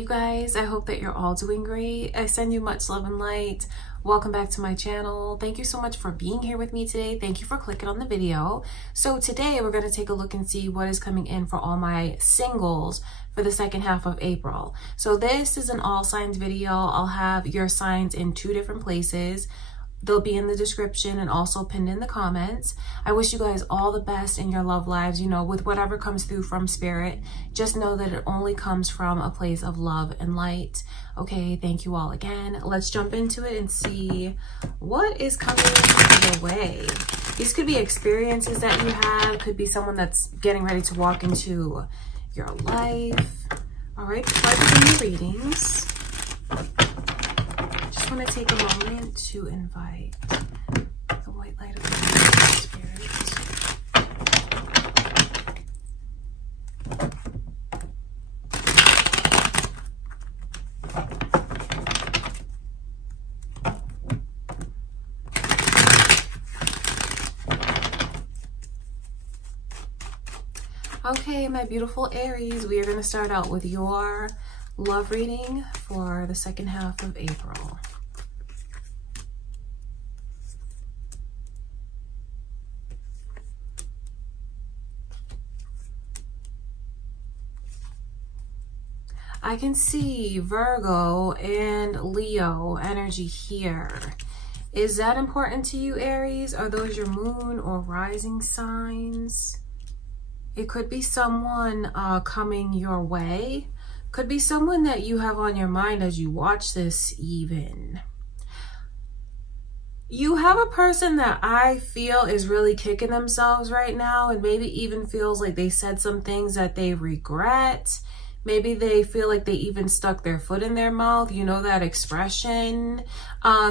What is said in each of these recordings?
you guys, I hope that you're all doing great. I send you much love and light. Welcome back to my channel. Thank you so much for being here with me today. Thank you for clicking on the video. So today we're going to take a look and see what is coming in for all my singles for the second half of April. So this is an all signs video. I'll have your signs in 2 different places. They'll be in the description and also pinned in the comments. I wish you guys all the best in your love lives, you know, with whatever comes through from spirit. Just know that it only comes from a place of love and light. Okay, thank you all again. Let's jump into it and see what is coming your way. These could be experiences that you have, could be someone that's getting ready to walk into your life. All right, before I begin the readings, I want to take a moment to invite the white light of the Holy Spirit. Okay, my beautiful Aries, we are going to start out with your love reading for the second half of April. I can see Virgo and Leo energy here. Is that important to you, Aries? Are those your moon or rising signs? It could be someone coming your way. Could be someone that you have on your mind as you watch this even. You have a person that I feel is really kicking themselves right now and maybe even feels like they said some things that they regret. Maybe they feel like they even stuck their foot in their mouth. You know that expression?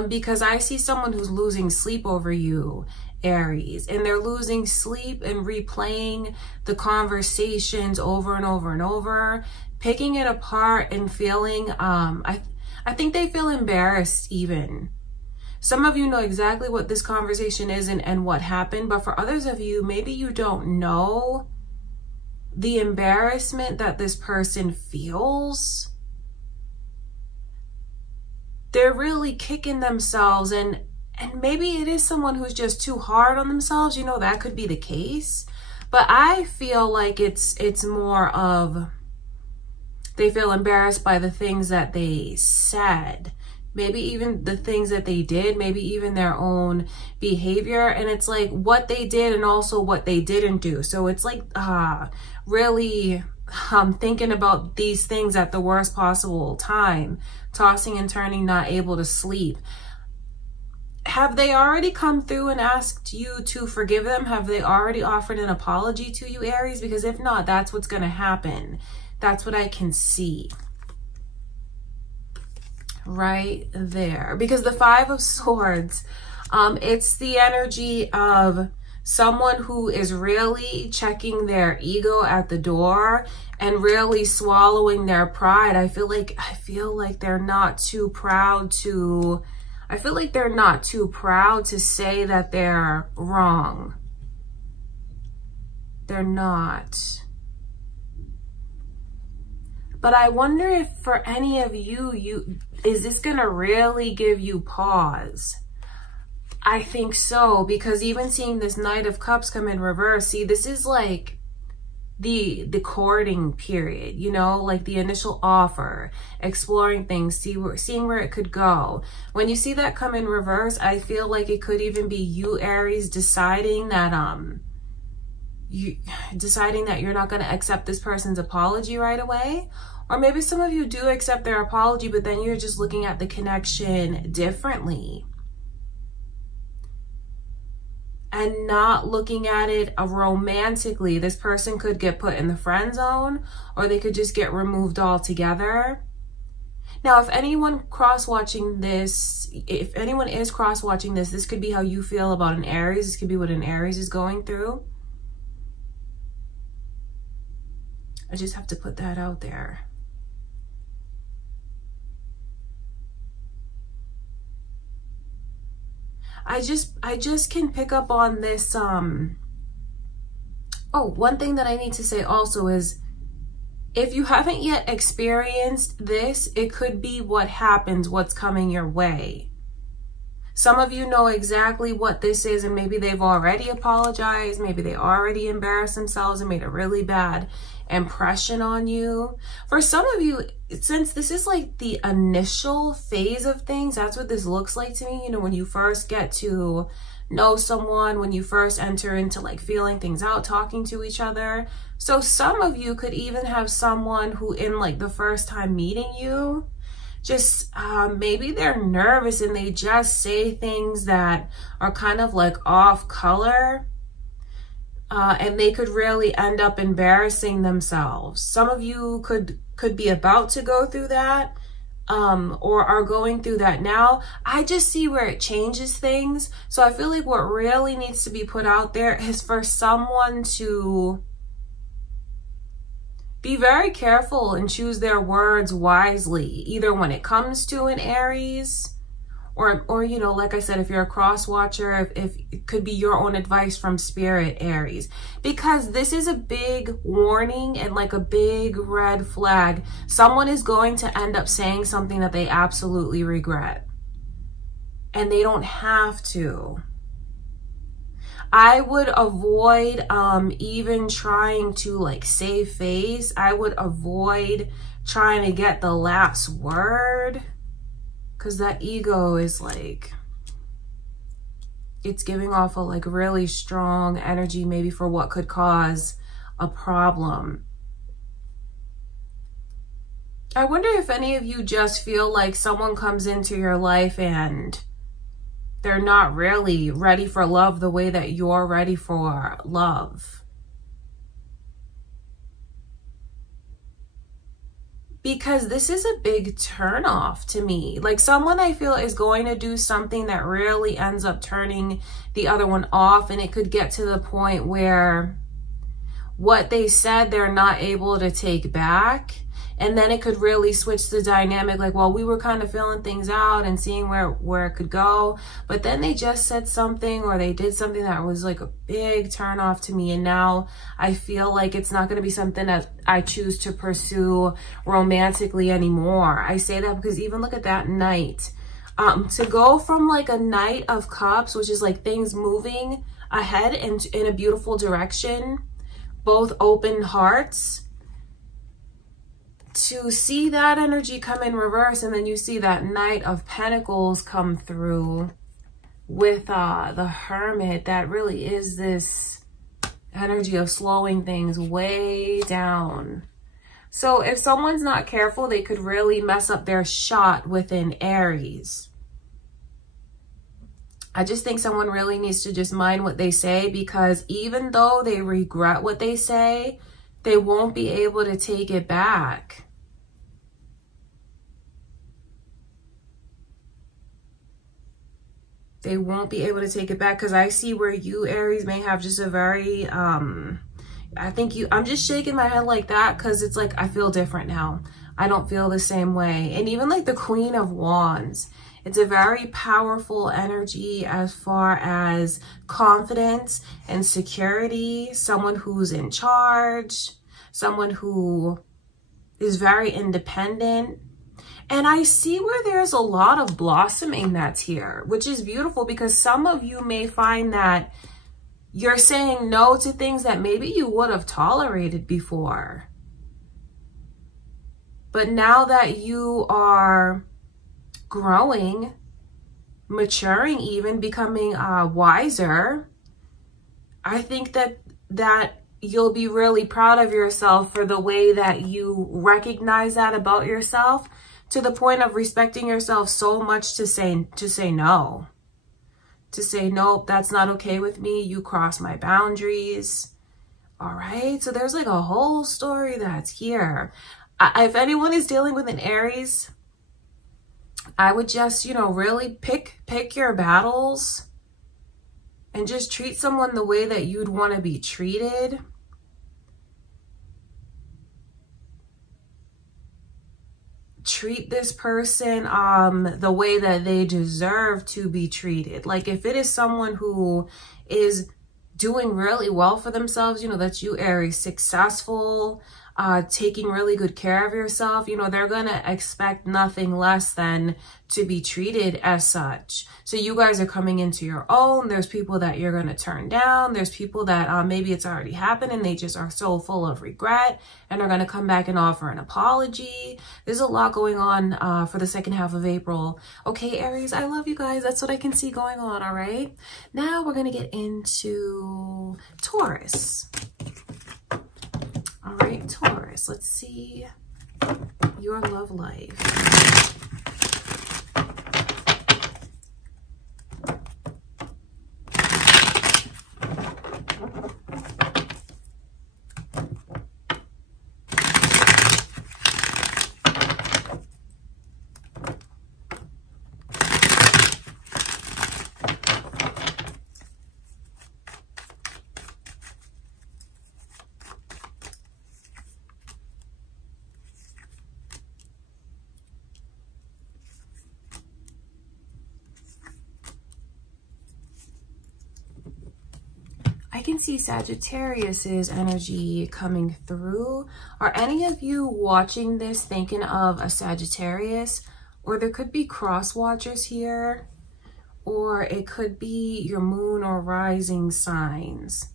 Because I see someone who's losing sleep over you, Aries. And they're losing sleep and replaying the conversations over and over and over, picking it apart and feeling, I think they feel embarrassed even. Some of you know exactly what this conversation is and what happened. But for others of you, maybe you don't know the embarrassment that this person feels. They're really kicking themselves, and maybe it is someone who's just too hard on themselves. You know, that could be the case. But I feel like it's more of they feel embarrassed by the things that they said. Maybe even the things that they did, maybe even their own behavior. And it's like what they did and also what they didn't do. So it's like really thinking about these things at the worst possible time, tossing and turning, not able to sleep. Have they already come through and asked you to forgive them? Have they already offered an apology to you, Aries? Because if not, that's what's going to happen. That's what I can see right there. Because the 5 of Swords, it's the energy of someone who is really checking their ego at the door and really swallowing their pride. I feel like they're not too proud to, say that they're wrong. They're not. But I wonder if for any of you, is this gonna really give you pause? I think so, because even seeing this Knight of Cups come in reverse, see, this is like the courting period, you know, like the initial offer, exploring things, seeing where it could go. When you see that come in reverse, I feel like it could even be you, Aries, deciding that you're not going to accept this person's apology right away. Or maybe some of you do accept their apology, but then you're just looking at the connection differently and not looking at it romantically. This person could get put in the friend zone, or they could just get removed altogether. Now, if anyone is cross-watching this, this could be how you feel about an Aries. This could be what an Aries is going through. I just have to put that out there. I just can pick up on this. Oh, one thing that I need to say also is If you haven't yet experienced this, it could be what happens, what's coming your way. Some of you know exactly what this is, and maybe they've already apologized. Maybe they already embarrassed themselves and made a really bad impression on you. For some of you, since this is like the initial phase of things, that's what this looks like to me. You know, when you first get to know someone, when you first enter into like feeling things out, talking to each other. So some of you could even have someone who in like the first time meeting you, just maybe they're nervous and they just say things that are kind of like off color. And they could really end up embarrassing themselves. Some of you could be about to go through that, or are going through that now. I just see where it changes things. So I feel like what really needs to be put out there is for someone to be very careful and choose their words wisely, either when it comes to an Aries, or you know, like I said, if you're a cross watcher, if it could be your own advice from Spirit, Aries, because this is a big warning and like a big red flag. Someone is going to end up saying something that they absolutely regret, and they don't have to. I would avoid even trying to like save face. I would avoid trying to get the last word, because that ego is like, it's giving off a like really strong energy, maybe for what could cause a problem. I wonder if any of you just feel like someone comes into your life and they're not really ready for love the way that you're ready for love. Because this is a big turnoff to me. Like someone I feel is going to do something that really ends up turning the other one off, and it could get to the point where what they said they're not able to take back. And then it could really switch the dynamic, like, well, we were kind of feeling things out and seeing where it could go. But then they just said something, or they did something that was like a big turn off to me. And now I feel like it's not going to be something that I choose to pursue romantically anymore. I say that because even look at that Knight. To go from like a Knight of Cups, which is like things moving ahead and in a beautiful direction, both open hearts, to see that energy come in reverse, and then you see that Knight of Pentacles come through with the Hermit. That really is this energy of slowing things way down. So if someone's not careful, they could really mess up their shot with an Aries. I just think someone really needs to just mind what they say, because even though they regret what they say, they won't be able to take it back. They won't be able to take it back, because I see where you, Aries, may have just a very, I think I'm just shaking my head like that because it's like, I feel different now. I don't feel the same way. And even like the Queen of Wands, it's a very powerful energy as far as confidence and security, someone who's in charge, someone who is very independent. And I see where there's a lot of blossoming that's here, which is beautiful, because some of you may find that you're saying no to things that maybe you would have tolerated before. But now that you are growing, maturing, even becoming wiser, I think that you'll be really proud of yourself for the way that you recognize that about yourself, to the point of respecting yourself so much to say no. To say, nope, that's not okay with me. You cross my boundaries. All right. So there's like a whole story that's here. If anyone is dealing with an Aries, I would just, you know, really pick your battles and just treat someone the way that you'd want to be treated. Treat this person the way that they deserve to be treated. Like if it is someone who is doing really well for themselves, you know, that's you, Aries, successful, taking really good care of yourself. You know, they're going to expect nothing less than to be treated as such. So you guys are coming into your own. There's people that you're going to turn down. There's people that maybe it's already happened and they just are so full of regret and are going to come back and offer an apology. There's a lot going on for the second half of April. Okay, Aries, I love you guys. That's what I can see going on, all right? Now we're going to get into Taurus. All right, Taurus, let's see your love life. I can see Sagittarius's energy coming through. Are any of you watching this thinking of a Sagittarius? Or there could be cross watchers here. Or it could be your moon or rising signs.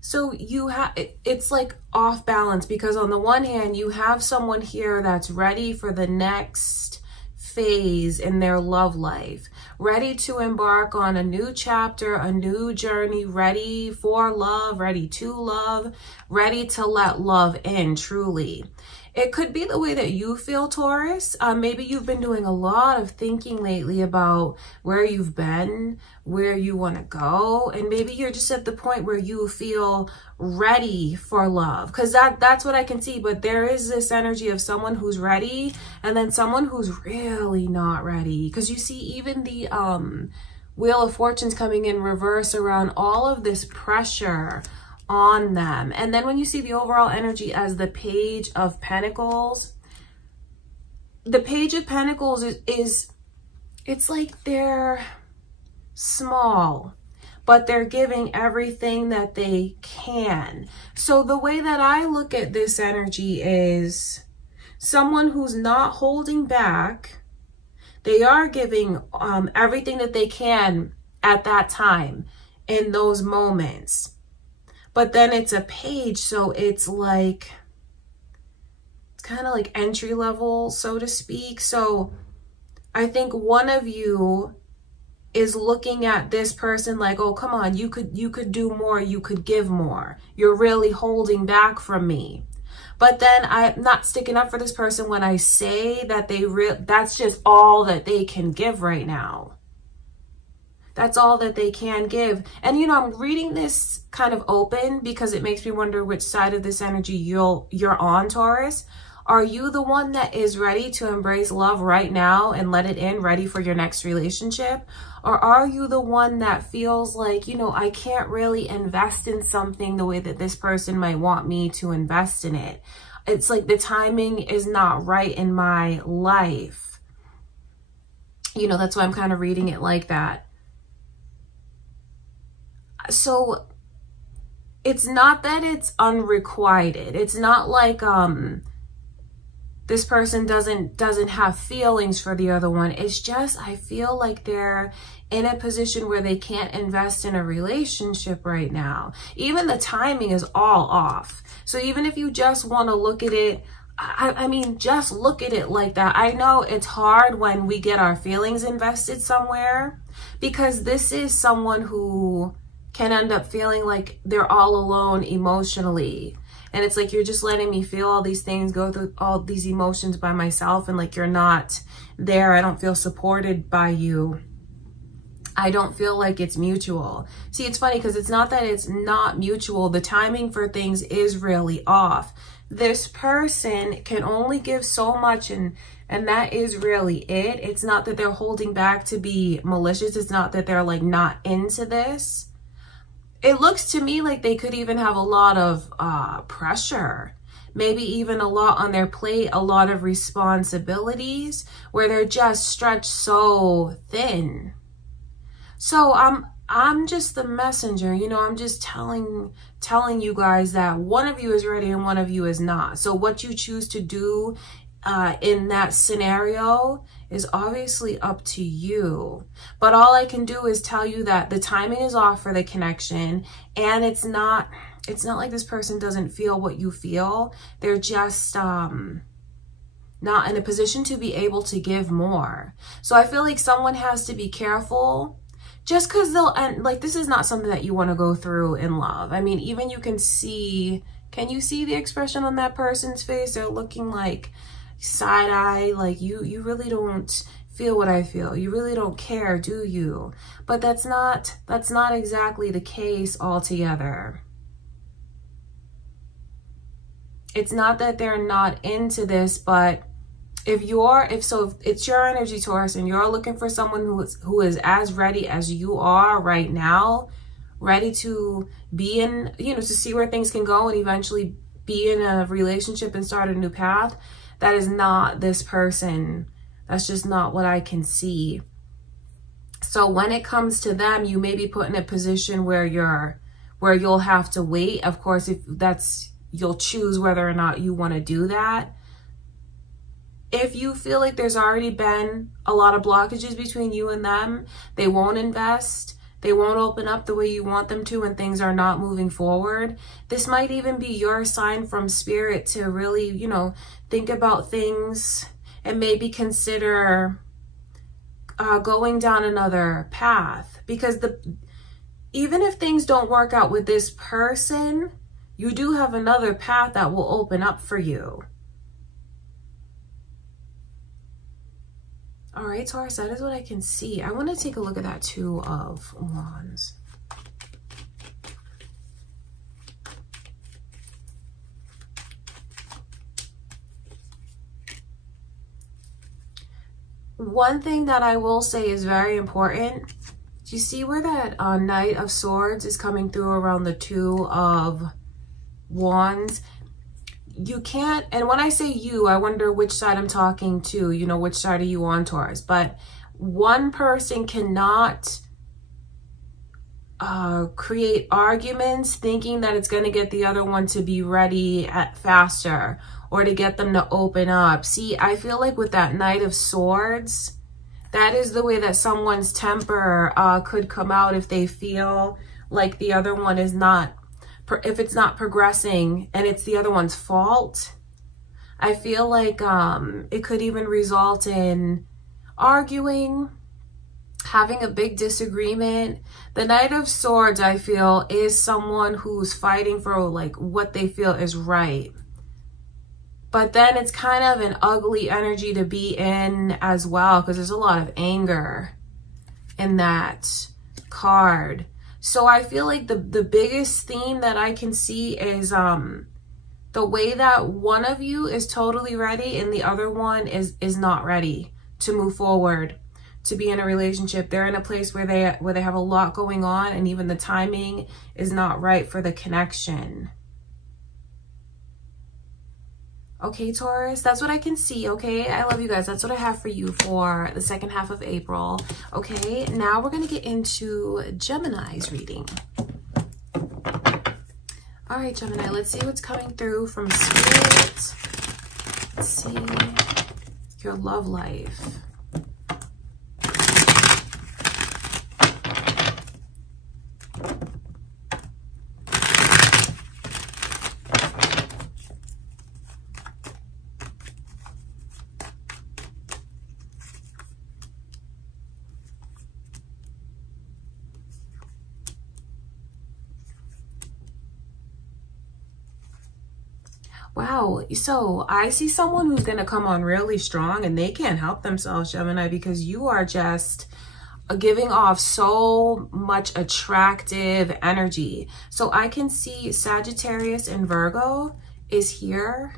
So you have, it's like off balance, because on the one hand, you have someone here that's ready for the next phase in their love life, ready to embark on a new chapter, a new journey, ready for love, ready to love, ready to let love in truly. It could be the way that you feel, Taurus. Maybe you've been doing a lot of thinking lately about where you've been, where you want to go, and maybe you're just at the point where you feel ready for love, because that's what I can see. But there is this energy of someone who's ready and then someone who's really not ready, because you see even the Wheel of Fortune's coming in reverse around all of this pressure on them. And then when you see the overall energy as the Page of Pentacles, the Page of Pentacles is it's like they're small, but they're giving everything that they can. So the way that I look at this energy is someone who's not holding back. They are giving everything that they can at that time in those moments. But then it's a page, so it's like, it's kind of like entry level, so to speak. So I think one of you is looking at this person like, oh, come on, you could do more, you could give more. You're really holding back from me. But then I'm not sticking up for this person when I say that that's just all that they can give right now. That's all that they can give. And, you know, I'm reading this kind of open because it makes me wonder which side of this energy you're on, Taurus. Are you the one that is ready to embrace love right now and let it in, ready for your next relationship? Or are you the one that feels like, you know, I can't really invest in something the way that this person might want me to invest in it? It's like the timing is not right in my life. You know, that's why I'm kind of reading it like that. So it's not that it's unrequited. It's not like this person doesn't have feelings for the other one. It's just I feel like they're in a position where they can't invest in a relationship right now. Even the timing is all off. So even if you just want to look at it, I mean, just look at it like that. I know it's hard when we get our feelings invested somewhere, because this is someone who can end up feeling like they're all alone emotionally. And it's like, you're just letting me feel all these things, go through all these emotions by myself. And like, you're not there. I don't feel supported by you. I don't feel like it's mutual. See, it's funny because it's not that it's not mutual. The timing for things is really off. This person can only give so much, and that is really it. It's not that they're holding back to be malicious. It's not that they're like not into this. It looks to me like they could even have a lot of pressure, maybe even a lot on their plate, a lot of responsibilities where they're just stretched so thin. So I'm just the messenger, you know, I'm just telling you guys that one of you is ready and one of you is not. So what you choose to do in that scenario is obviously up to you. But all I can do is tell you that the timing is off for the connection, and it's not like this person doesn't feel what you feel. They're just not in a position to be able to give more. So I feel like someone has to be careful, just because they'll end, like, this is not something that you want to go through in love. I mean, even you can see the expression on that person's face? They're looking like side eye, like you really don't feel what I feel. You really don't care, do you? But that's not exactly the case altogether. It's not that they're not into this, but if it's your energy, Taurus, and you're looking for someone who is as ready as you are right now, ready to be in, you know, to see where things can go and eventually be in a relationship and start a new path, that is not this person. That's just not what I can see. So when it comes to them, you may be put in a position where you'll have to wait. Of course, if that's, you'll choose whether or not you want to do that. If you feel like there's already been a lot of blockages between you and them, they won't invest, they won't open up the way you want them to, and things are not moving forward. This might even be your sign from spirit to really, you know, think about things and maybe consider going down another path. Because even if things don't work out with this person, you do have another path that will open up for you. All right, Taurus, that is what I can see. I want to take a look at that Two of Wands. One thing that I will say is very important. Do you see where that Knight of Swords is coming through around the Two of Wands? You can't, and when I say you, I wonder which side I'm talking to, you know, which side are you on, Taurus? But one person cannot create arguments thinking that it's going to get the other one to be ready faster or to get them to open up. See, I feel like with that Knight of Swords, that is the way that someone's temper could come out if they feel like the other one is not, if it's not progressing and it's the other one's fault. I feel like it could even result in arguing, having a big disagreement. The Knight of Swords, I feel, is someone who's fighting for like what they feel is right. But then it's kind of an ugly energy to be in as well, because there's a lot of anger in that card. So I feel like the biggest theme that I can see is the way that one of you is totally ready and the other one is not ready to move forward, to be in a relationship. They're in a place where they have a lot going on, and even the timing is not right for the connection. Okay, Taurus, that's what I can see, okay? I love you guys. That's what I have for you for the second half of April. Okay, now we're going to get into Gemini's reading. All right, Gemini, let's see what's coming through from Spirit. Let's see your love life. Wow, so I see someone who's going to come on really strong, and they can't help themselves, Gemini, because you are just giving off so much attractive energy. So I can see Sagittarius and Virgo is here.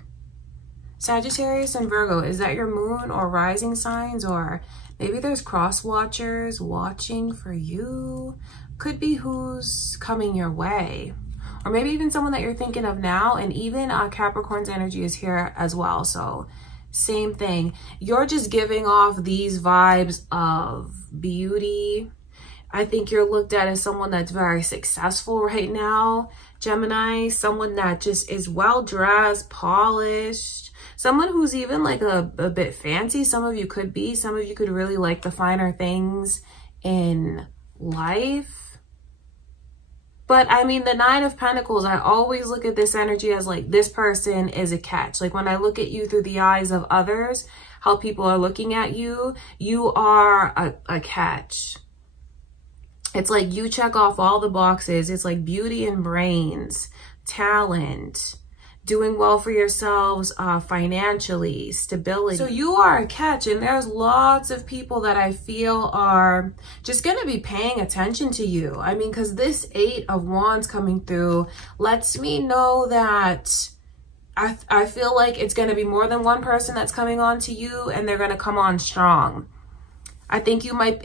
Sagittarius and Virgo, is that your moon or rising signs? Or maybe there's cross watchers watching for you. Could be who's coming your way. Or maybe even someone that you're thinking of now. And even Capricorn's energy is here as well. So same thing. You're just giving off these vibes of beauty, I think you're looked at as someone that's very successful right now, Gemini. Someone that just is well-dressed, polished. Someone who's even like a bit fancy. Some of you could be. Some of you could really like the finer things in life. But I mean, the Nine of Pentacles, I always look at this energy as like, this person is a catch. Like when I look at you through the eyes of others, how people are looking at you, you are a catch. It's like you check off all the boxes. It's like beauty and brains, talent, doing well for yourselves financially, stability. So you are a catch, and there's lots of people that I feel are just going to be paying attention to you. I mean, because this Eight of Wands coming through lets me know that I feel like it's going to be more than one person that's coming on to you, and they're going to come on strong. I think you might,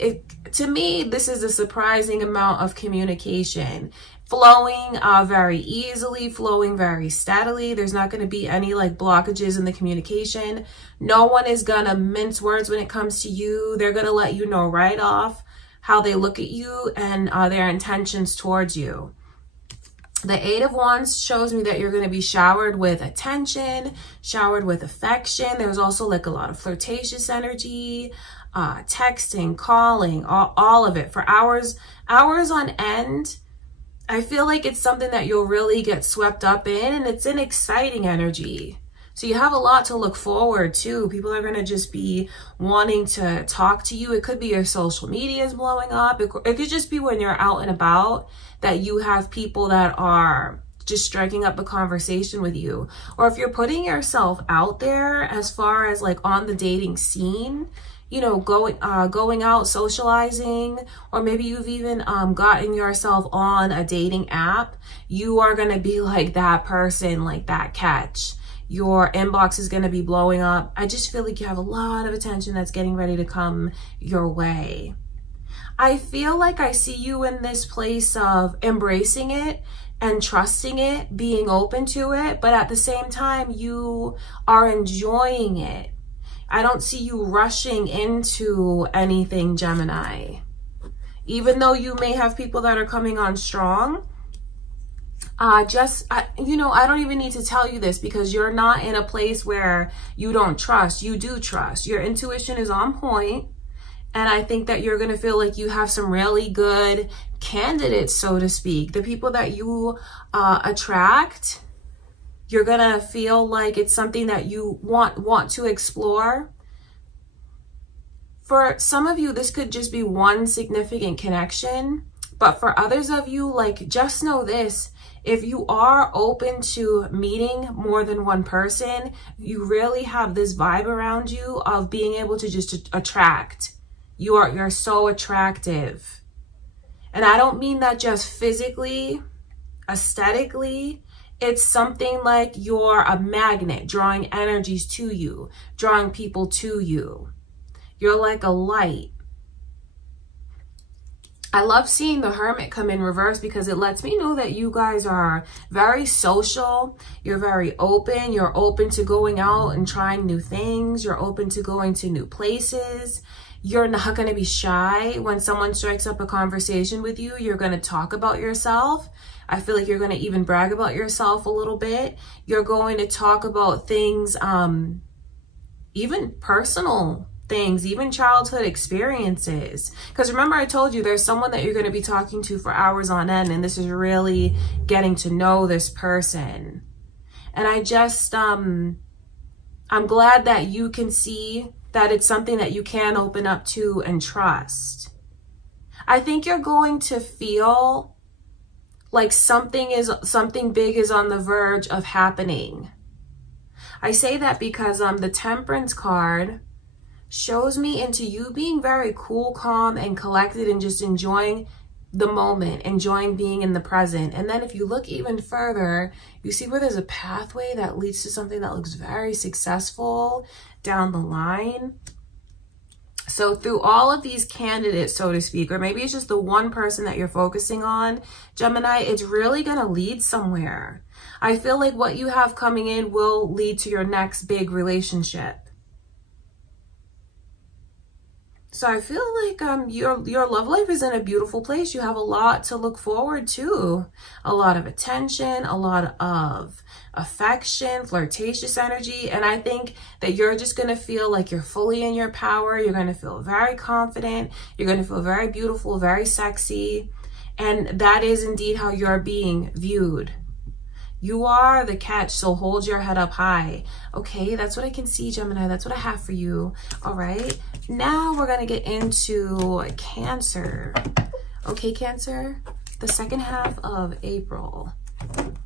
to me, this is a surprising amount of communication. Flowing very easily, flowing very steadily. There's not going to be any like blockages in the communication. No one is going to mince words when it comes to you. They're going to let you know right off how they look at you and their intentions towards you. The Eight of Wands shows me that you're going to be showered with attention, showered with affection. There's also like a lot of flirtatious energy. Texting, calling, all of it for hours on end. I feel like it's something that you'll really get swept up in, and it's an exciting energy. So you have a lot to look forward to. People are going to just be wanting to talk to you. It could be your social media is blowing up. It could just be when you're out and about that you have people that are just striking up a conversation with you. Or if you're putting yourself out there as far as like on the dating scene, you know, going out, socializing, or maybe you've even gotten yourself on a dating app, you are going to be like that person, like that catch. Your inbox is going to be blowing up. I just feel like you have a lot of attention that's getting ready to come your way. I feel like I see you in this place of embracing it and trusting it, being open to it, but at the same time, you are enjoying it. I don't see you rushing into anything, Gemini. Even though you may have people that are coming on strong, you know, I don't even need to tell you this because you're not in a place where you don't trust. You do trust. Your intuition is on point. And I think that you're going to feel like you have some really good candidates, so to speak. The people that you attract, you're going to feel like it's something that you want to explore. For some of you, this could just be one significant connection. But for others of you, like, just know this. If you are open to meeting more than one person, you really have this vibe around you of being able to just attract. You're so attractive. And I don't mean that just physically, aesthetically. It's something like you're a magnet, drawing energies to you, drawing people to you. You're like a light. I love seeing the Hermit come in reverse because it lets me know that you guys are very social. You're very open. You're open to going out and trying new things. You're open to going to new places. You're not going to be shy. When someone strikes up a conversation with you, you're going to talk about yourself. I feel like you're going to even brag about yourself a little bit. You're going to talk about things, even personal things, even childhood experiences. Because remember, I told you there's someone that you're going to be talking to for hours on end, and this is really getting to know this person. And I just, I'm glad that you can see that it's something that you can open up to and trust. I think you're going to feel like something big is on the verge of happening. I say that because the Temperance card shows me into you being very cool, calm, and collected and just enjoying the moment, enjoying being in the present. And then if you look even further, you see where there's a pathway that leads to something that looks very successful down the line. So through all of these candidates, so to speak, or maybe it's just the one person that you're focusing on, Gemini, it's really going to lead somewhere. I feel like what you have coming in will lead to your next big relationship. So I feel like your love life is in a beautiful place. You have a lot to look forward to. A lot of attention, a lot of affection, flirtatious energy. And I think that you're just going to feel like you're fully in your power. You're going to feel very confident. You're going to feel very beautiful, very sexy. And that is indeed how you're being viewed. You are the catch, so hold your head up high. Okay, that's what I can see, Gemini. That's what I have for you. All right, now we're going to get into Cancer. Okay, Cancer, the second half of April.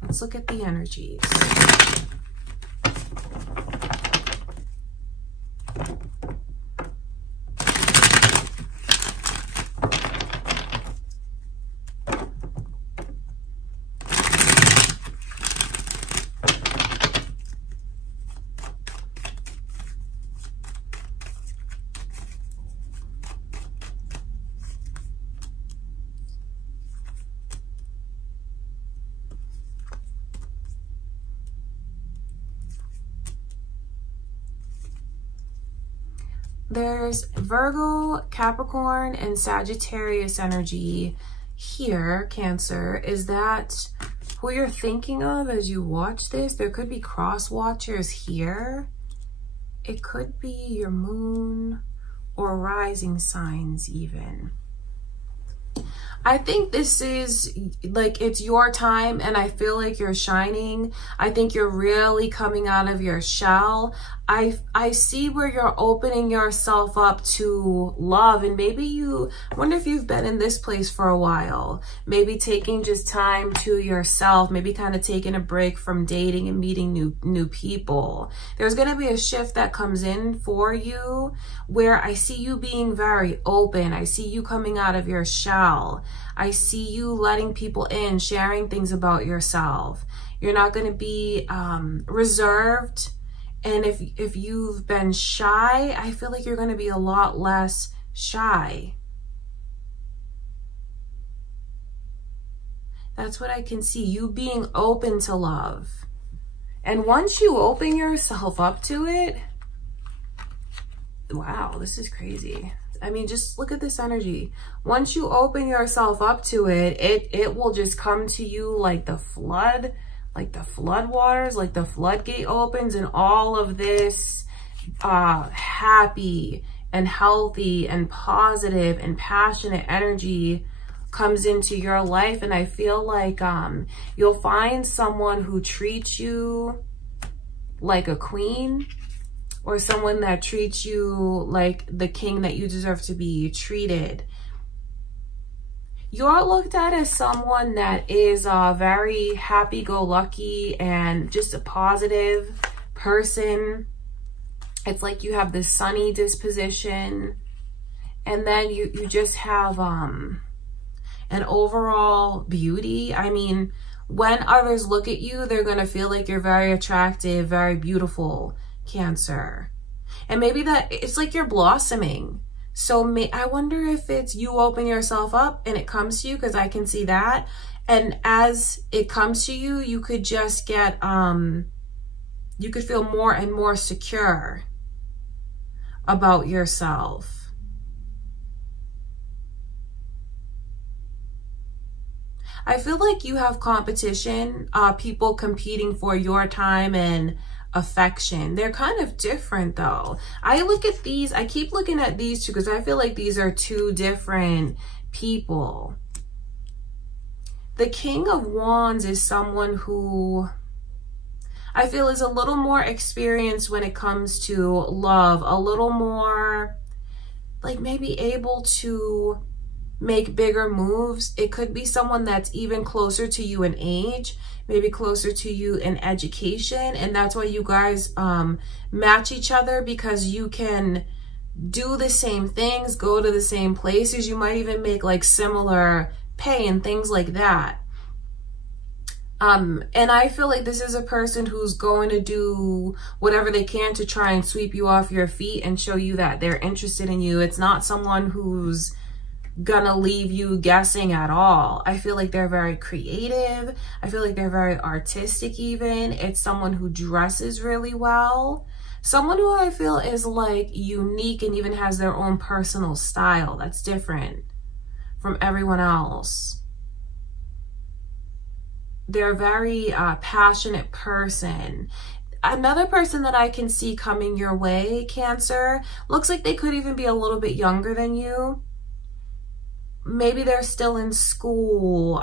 Let's look at the energies. There's Virgo, Capricorn, and Sagittarius energy here, Cancer. Is that who you're thinking of as you watch this? There could be cross watchers here. It could be your moon or rising signs even. I think this is like, it's your time and I feel like you're shining. I think you're really coming out of your shell. I see where you're opening yourself up to love, and maybe I wonder if you've been in this place for a while, maybe taking just time to yourself, maybe kind of taking a break from dating and meeting new people. There's going to be a shift that comes in for you where I see you being very open. I see you coming out of your shell. I see you letting people in, sharing things about yourself. You're not going to be reserved. And if you've been shy, I feel like you're going to be a lot less shy. That's what I can see, you being open to love. And once you open yourself up to it, wow, this is crazy. I mean, just look at this energy. Once you open yourself up to it, it will just come to you like the flood. Like the flood waters, like the floodgate opens, and all of this happy and healthy and positive and passionate energy comes into your life. And I feel like you'll find someone who treats you like a queen, or someone that treats you like the king that you deserve to be treated. You're looked at as someone that is very happy-go-lucky and just a positive person. It's like you have this sunny disposition, and then you just have an overall beauty. I mean, when others look at you, they're going to feel like you're very attractive, very beautiful, Cancer. And maybe that it's like you're blossoming. So I wonder if it's you open yourself up and it comes to you, because I can see that. And as it comes to you, you could just get, you could feel more and more secure about yourself. I feel like you have competition, people competing for your time and affection. They're kind of different though. I look at these, I keep looking at these two because I feel like these are two different people. The King of Wands is someone who I feel is a little more experienced when it comes to love, a little more like maybe able to make bigger moves. It could be someone that's even closer to you in age, maybe closer to you in education, and that's why you guys match each other, because you can do the same things, go to the same places. You might even make like similar pay and things like that. And I feel like this is a person who's going to do whatever they can to try and sweep you off your feet and show you that they're interested in you. It's not someone who's gonna leave you guessing at all. I feel like they're very creative. I feel like they're very artistic even. It's someone who dresses really well. Someone who I feel is like unique and even has their own personal style that's different from everyone else. They're a very passionate person. Another person that I can see coming your way, Cancer, looks like they could even be a little bit younger than you. Maybe they're still in school.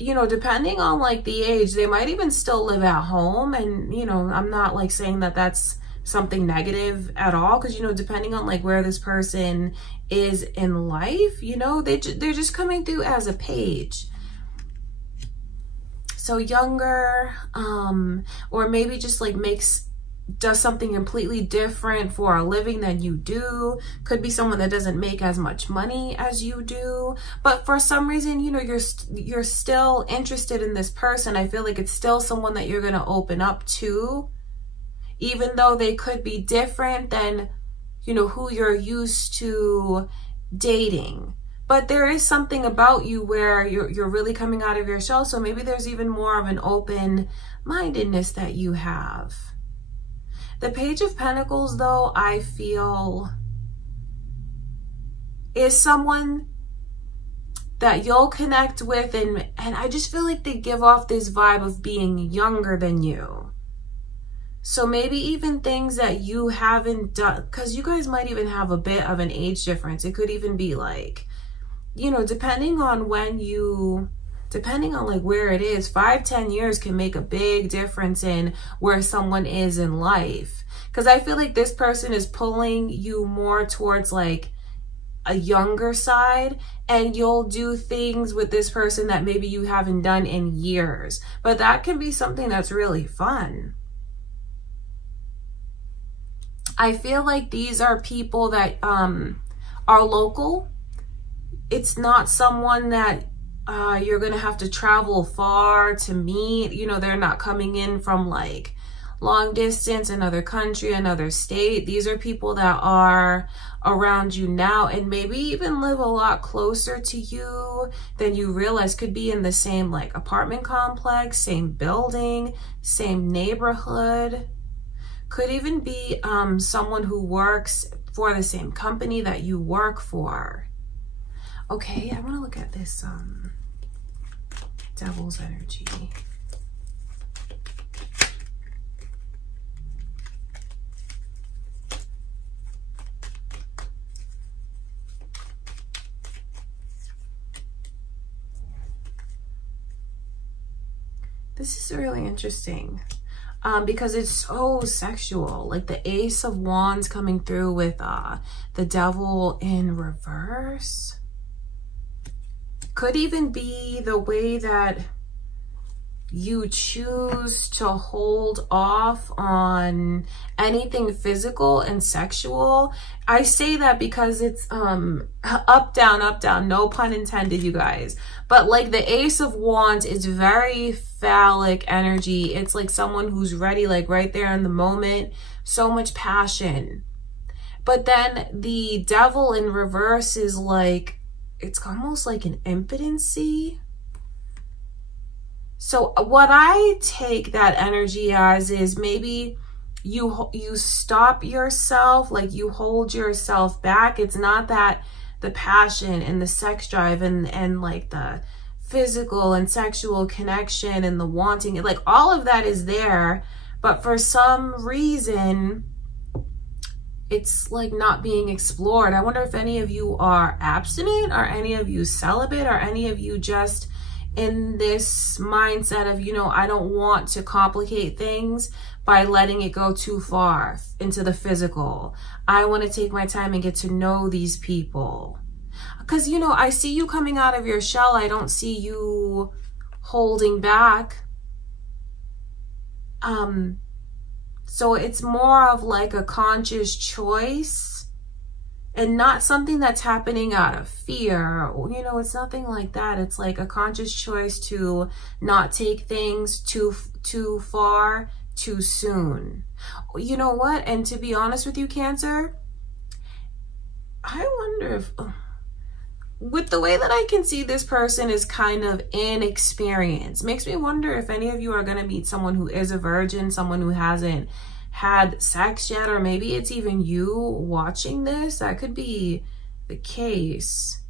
You know, depending on like the age, they might even still live at home. And, you know, I'm not like saying that that's something negative at all, because, you know, depending on like where this person is in life, you know, they're just coming through as a page. So younger, or maybe just like does something completely different for a living than you do. Could be someone that doesn't make as much money as you do, but for some reason, you know, you're still interested in this person. I feel like it's still someone that you're going to open up to, even though they could be different than, you know, who you're used to dating. But there is something about you where you're really coming out of your shell. So maybe there's even more of an open-mindedness that you have. The Page of Pentacles, though, I feel is someone that you'll connect with. And I just feel like they give off this vibe of being younger than you. So maybe even things that you haven't done, because you guys might even have a bit of an age difference. It could even be like, you know, depending on like where it is, 5-10 years can make a big difference in where someone is in life. Because I feel like this person is pulling you more towards like a younger side, and you'll do things with this person that maybe you haven't done in years. But that can be something that's really fun. I feel like these are people that are local. It's not someone that you're going to have to travel far to meet. You know, they're not coming in from like long distance, another country, another state. These are people that are around you now and maybe even live a lot closer to you than you realize. Could be in the same like apartment complex, same building, same neighborhood. Could even be someone who works for the same company that you work for. Okay, I want to look at this Devil's energy. This is really interesting. Because it's so sexual, like the Ace of Wands coming through with the Devil in reverse. Could even be the way that you choose to hold off on anything physical and sexual. I say that because it's up, down, no pun intended, you guys. But like the Ace of Wands is very phallic energy. It's like someone who's ready, like right there in the moment, so much passion. But then the Devil in reverse is like, it's almost like an impotency. So what I take that energy as is maybe you stop yourself, like you hold yourself back. It's not that the passion and the sex drive and like the physical and sexual connection and the wanting, like all of that is there, but for some reason it's like not being explored. I wonder if any of you are abstinent, or any of you celibate, or any of you just in this mindset of, you know, I don't want to complicate things by letting it go too far into the physical. I want to take my time and get to know these people. Because, you know, I see you coming out of your shell. I don't see you holding back. So it's more of like a conscious choice and not something that's happening out of fear. You know, it's nothing like that. It's like a conscious choice to not take things too far too soon. You know what? And to be honest with you, Cancer, I wonder if with the way that I can see, this person is kind of inexperienced. Makes me wonder if any of you are going to meet someone who is a virgin, someone who hasn't had sex yet, or maybe it's even you watching this. That could be the case.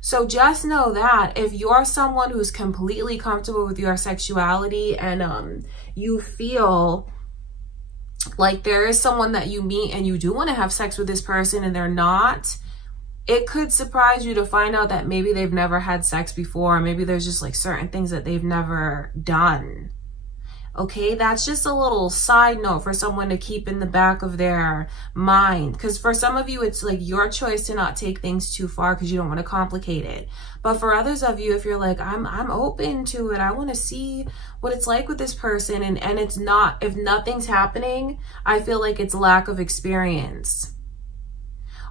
So just know that if you're someone who's completely comfortable with your sexuality and you feel like there is someone that you meet and you do want to have sex with this person and they're not, it could surprise you to find out that maybe they've never had sex before. Or maybe there's just like certain things that they've never done. Okay, that's just a little side note for someone to keep in the back of their mind. Because for some of you, it's like your choice to not take things too far because you don't want to complicate it. But for others of you, if you're like, I'm open to it, I want to see what it's like with this person, and it's not, if nothing's happening, I feel like it's lack of experience.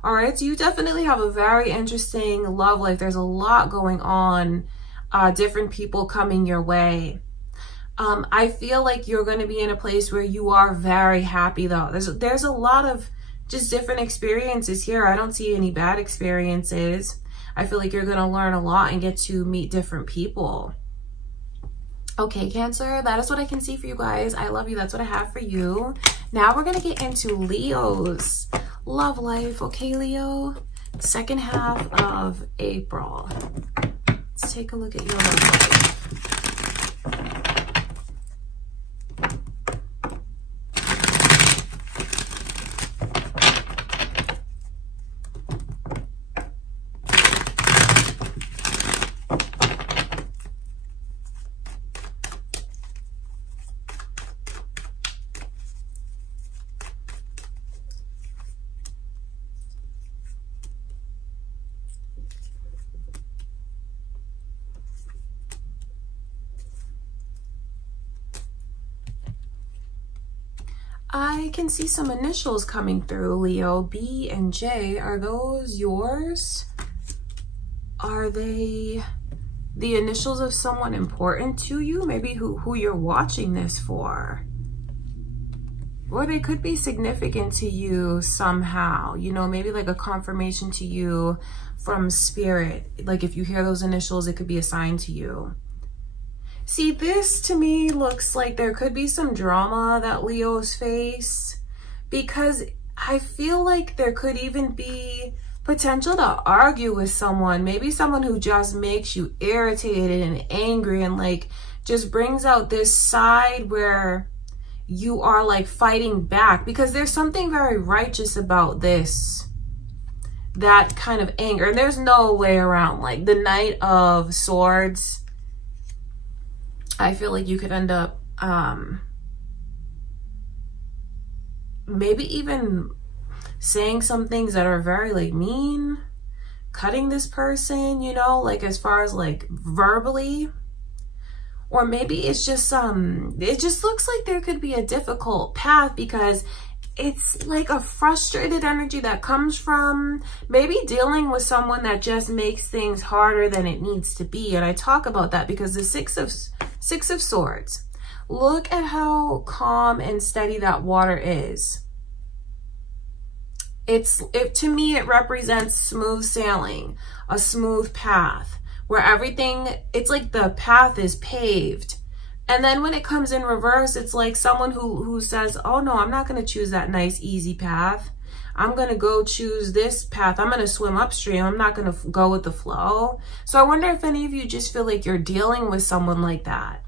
All right, so you definitely have a very interesting love life. There's a lot going on, different people coming your way. I feel like you're going to be in a place where you are very happy though. There's a lot of just different experiences here. I don't see any bad experiences. I feel like you're going to learn a lot and get to meet different people. Okay, Cancer, that is what I can see for you guys. I love you. That's what I have for you. Now we're going to get into Leo's love life. Okay, Leo, second half of April. Let's take a look at your love life. I can see some initials coming through, Leo. B and J, are those yours? Are they the initials of someone important to you? Maybe who you're watching this for. Or they could be significant to you somehow. You know, maybe like a confirmation to you from spirit. Like if you hear those initials, it could be a sign to you. See, this to me looks like there could be some drama that Leos face, because I feel like there could even be potential to argue with someone, maybe someone who just makes you irritated and angry and like just brings out this side where you are like fighting back, because there's something very righteous about this, that kind of anger. And there's no way around, like the Knight of Swords, I feel like you could end up maybe even saying some things that are very like mean, cutting this person, you know, like as far as like verbally. Or maybe it's just it just looks like there could be a difficult path, because it's like a frustrated energy that comes from maybe dealing with someone that just makes things harder than it needs to be. And I talk about that because the Six of Swords, look at how calm and steady that water is. To me, it represents smooth sailing, a smooth path where everything, it's like the path is paved. And then when it comes in reverse, it's like someone who says, oh no, I'm not going to choose that nice, easy path. I'm going to go choose this path. I'm going to swim upstream. I'm not going to go with the flow. So I wonder if any of you just feel like you're dealing with someone like that.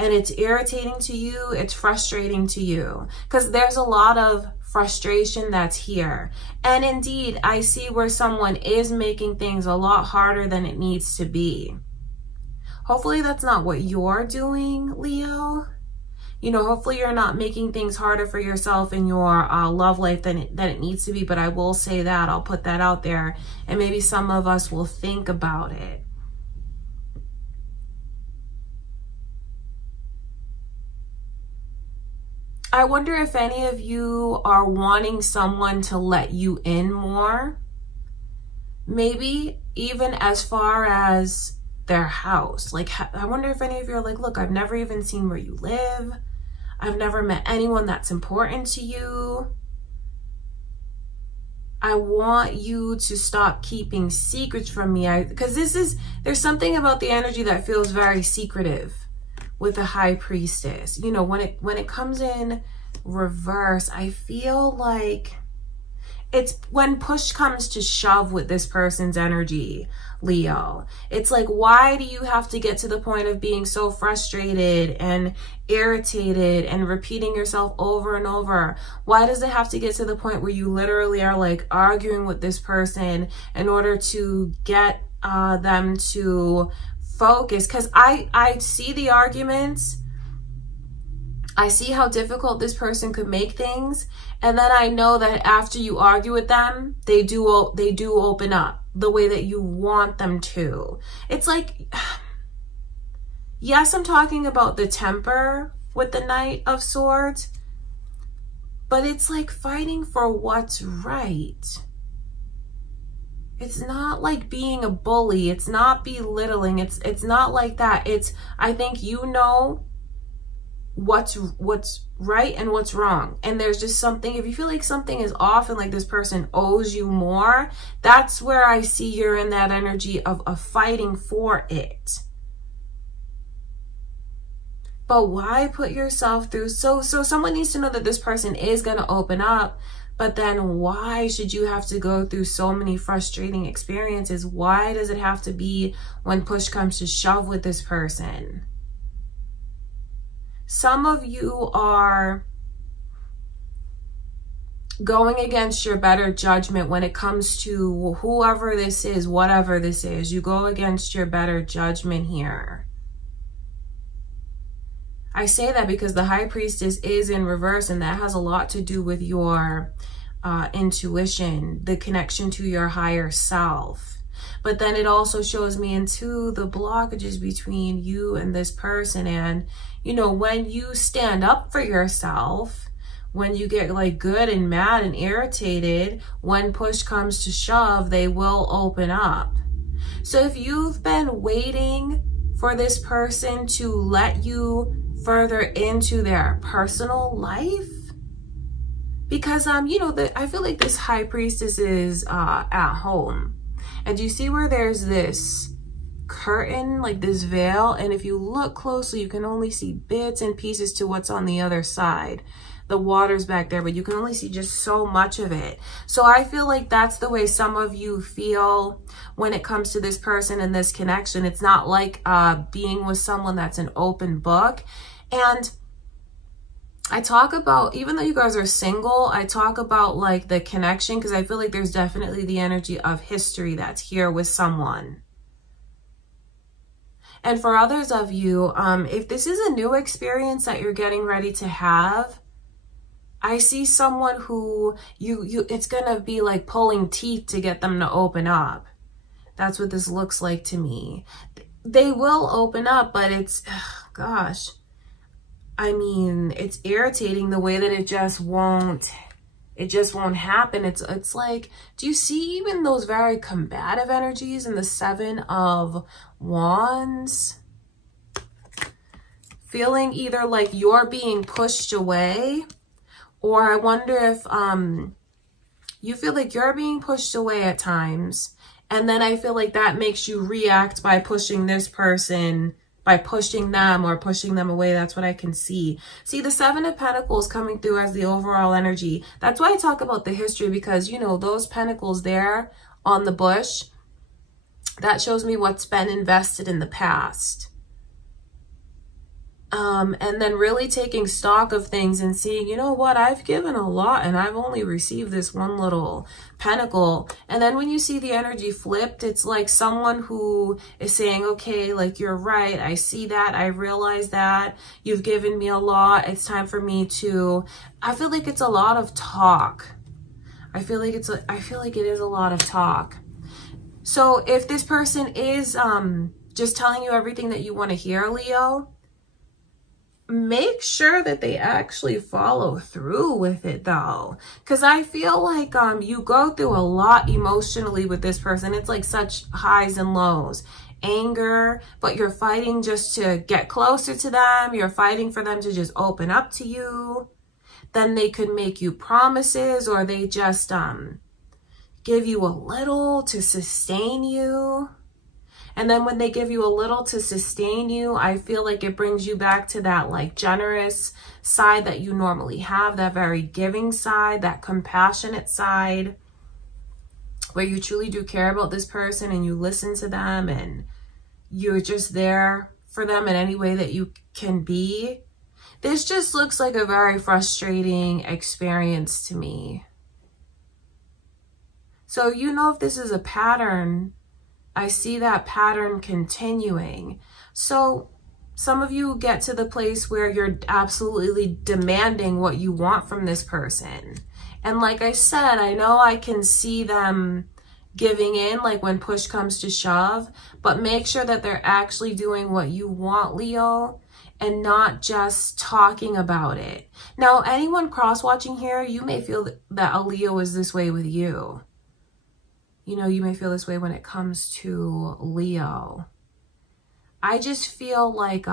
And it's irritating to you. It's frustrating to you. Because there's a lot of frustration that's here. And indeed, I see where someone is making things a lot harder than it needs to be. Hopefully that's not what you're doing, Leo. You know, hopefully you're not making things harder for yourself in your love life than it needs to be. But I will say that, I'll put that out there, and maybe some of us will think about it. I wonder if any of you are wanting someone to let you in more. Maybe even as far as their house. Like, I wonder if any of you are like, look, I've never even seen where you live. I've never met anyone that's important to you. I want you to stop keeping secrets from me. Because there's something about the energy that feels very secretive with the High Priestess. You know, when it comes in reverse, I feel like it's when push comes to shove with this person's energy, Leo. It's like, why do you have to get to the point of being so frustrated and irritated and repeating yourself over and over? Why does it have to get to the point where you literally are like arguing with this person in order to get them to focus? Because I see the arguments. I see how difficult this person could make things. And then I know that after you argue with them, they do open up the way that you want them to. It's like, yes, I'm talking about the temper with the Knight of Swords, but it's like fighting for what's right. It's not like being a bully. It's not belittling. It's not like that. I think you know what's right and what's wrong, and there's just something, if you feel like something is off and like this person owes you more, that's where I see you're in that energy of fighting for it. But why put yourself through so someone needs to know that this person is going to open up, but then why should you have to go through so many frustrating experiences? Why does it have to be when push comes to shove with this person? Some of you are going against your better judgment when it comes to whoever this is, whatever this is. You go against your better judgment here. I say that because the High Priestess is in reverse, and that has a lot to do with your intuition, the connection to your higher self. But then it also shows me into the blockages between you and this person. And, you know, when you stand up for yourself, when you get like good and mad and irritated, when push comes to shove, they will open up. So if you've been waiting for this person to let you further into their personal life, because, you know, I feel like this High Priestess is at home. And you see where there's this curtain, like this veil, and if you look closely, you can only see bits and pieces to what's on the other side. The water's back there, but you can only see just so much of it. So I feel like that's the way some of you feel when it comes to this person and this connection. It's not like being with someone that's an open book. And I talk about, even though you guys are single, I talk about like the connection, because I feel like there's definitely the energy of history that's here with someone. And for others of you, if this is a new experience that you're getting ready to have, I see someone who it's gonna be like pulling teeth to get them to open up. That's what this looks like to me. They will open up, but it's, gosh, I mean, it's irritating the way that it just won't happen. It's like, do you see even those very combative energies in the Seven of Wands? Feeling either like you're being pushed away, or I wonder if you feel like you're being pushed away at times, and then I feel like that makes you react by pushing this person, by pushing them or pushing them away. That's what I can see. See, the Seven of Pentacles coming through as the overall energy. That's why I talk about the history, because, you know, those pentacles there on the bush, that shows me what's been invested in the past. And then really taking stock of things and seeing, you know what, I've given a lot and I've only received this one little pentacle. And then when you see the energy flipped, it's like someone who is saying, okay, like, you're right. I see that. I realize that you've given me a lot. It's time for me to, I feel like it's a lot of talk. I feel like it is a lot of talk. So if this person is, just telling you everything that you want to hear, Leo, make sure that they actually follow through with it, though, because I feel like you go through a lot emotionally with this person. It's like such highs and lows, anger, but you're fighting just to get closer to them. You're fighting for them to just open up to you. Then they could make you promises, or they just give you a little to sustain you. And then when they give you a little to sustain you, I feel like it brings you back to that like generous side that you normally have, that very giving side, that compassionate side, where you truly do care about this person and you listen to them and you're just there for them in any way that you can be. This just looks like a very frustrating experience to me. So you know, if this is a pattern, I see that pattern continuing. So some of you get to the place where you're absolutely demanding what you want from this person. And like I said, I know I can see them giving in, like when push comes to shove, but make sure that they're actually doing what you want, Leo, and not just talking about it. Now, anyone cross-watching here, you may feel that a Leo is this way with you. You know, you may feel this way when it comes to Leo. I just feel like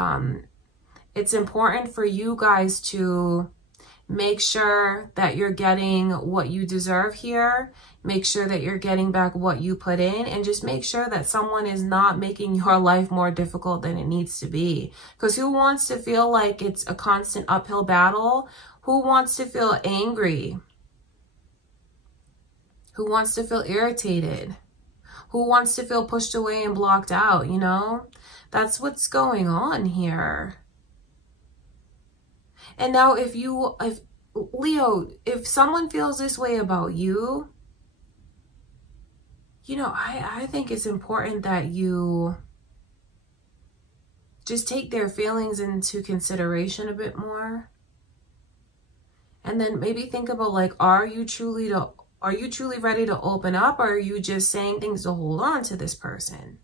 it's important for you guys to make sure that you're getting what you deserve here. Make sure that you're getting back what you put in, and just make sure that someone is not making your life more difficult than it needs to be. Because who wants to feel like it's a constant uphill battle? Who wants to feel angry? Who wants to feel irritated? Who wants to feel pushed away and blocked out, you know? That's what's going on here. And now if Leo, if someone feels this way about you, you know, I think it's important that you just take their feelings into consideration a bit more. And then maybe think about, like, are you truly ready to open up, or are you just saying things to hold on to this person?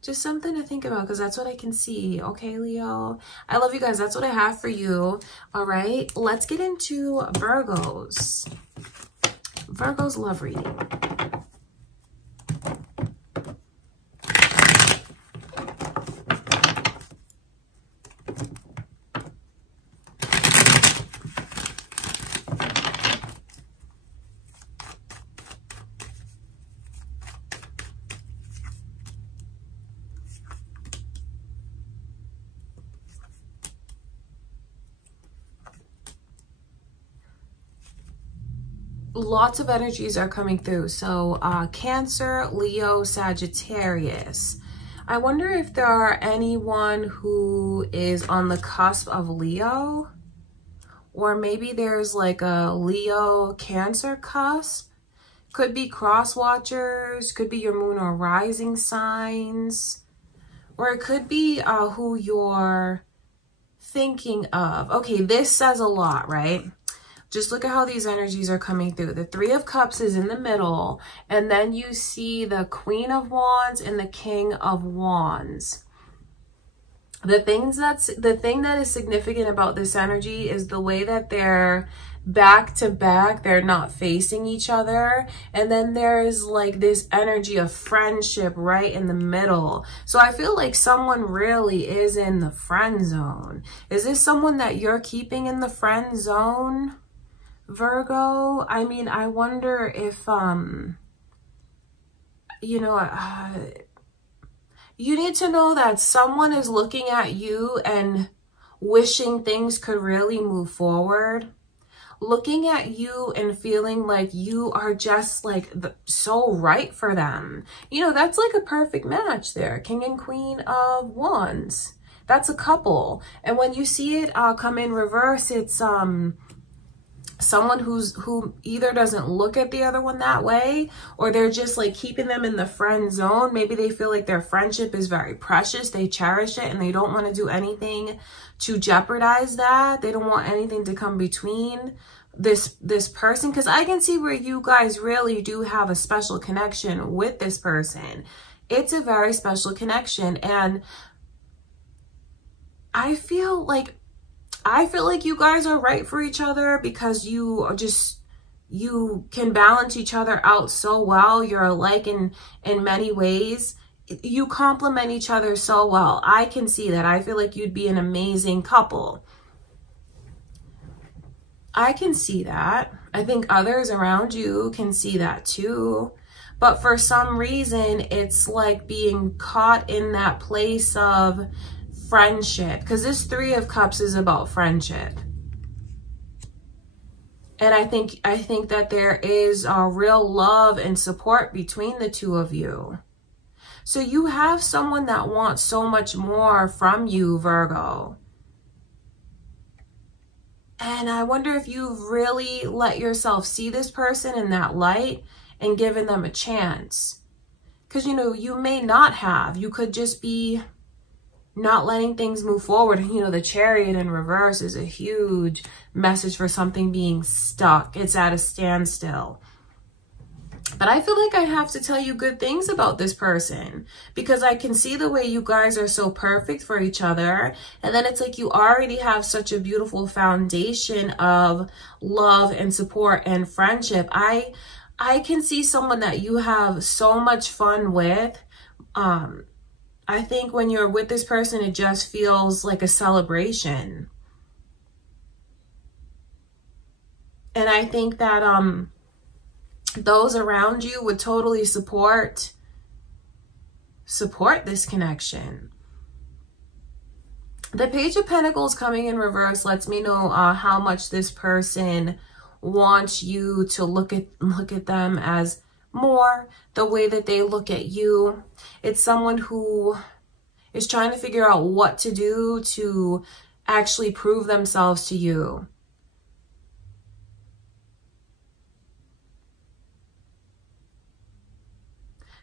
Just something to think about, because that's what I can see. Okay, Leo? I love you guys. That's what I have for you. All right, let's get into Virgos. Virgo's love reading. Lots of energies are coming through. So Cancer, Leo, Sagittarius. I wonder if there are anyone who is on the cusp of Leo, or maybe there's like a Leo Cancer cusp. Could be cross watchers, could be your moon or rising signs, or it could be who you're thinking of. Okay, this says a lot, right? Just look at how these energies are coming through. The Three of Cups is in the middle, and then you see the Queen of Wands and the King of Wands. The thing that is significant about this energy is the way that they're back to back. They're not facing each other. And then there's like this energy of friendship right in the middle. So I feel like someone really is in the friend zone. Is this someone that you're keeping in the friend zone, Virgo? I mean, I wonder if, you know, you need to know that someone is looking at you and wishing things could really move forward. Looking at you and feeling like you are just like so right for them. You know, that's like a perfect match there. King and Queen of Wands. That's a couple. And when you see it come in reverse, it's someone who either doesn't look at the other one that way, or they're just like keeping them in the friend zone. Maybe they feel like their friendship is very precious. They cherish it and they don't want to do anything to jeopardize that. They don't want anything to come between this person, because I can see where you guys really do have a special connection with this person. It's a very special connection, and I feel like you guys are right for each other, because you can balance each other out so well. You're alike in many ways. You complement each other so well. I can see that. I feel like you'd be an amazing couple. I can see that. I think others around you can see that too. But for some reason, it's like being caught in that place of friendship. Because this Three of Cups is about friendship. And I think that there is a real love and support between the two of you. So you have someone that wants so much more from you, Virgo. And I wonder if you've really let yourself see this person in that light and given them a chance. Because, you know, you may not have. You could just be not letting things move forward. You know, the Chariot in reverse is a huge message for something being stuck. It's at a standstill. But I feel like I have to tell you good things about this person, because I can see the way you guys are so perfect for each other. And then it's like you already have such a beautiful foundation of love and support and friendship. I can see someone that you have so much fun with. I think when you're with this person, it just feels like a celebration. And I think that those around you would totally support this connection. The Page of Pentacles coming in reverse lets me know how much this person wants you to look at them as more the way that they look at you. It's someone who is trying to figure out what to do to actually prove themselves to you.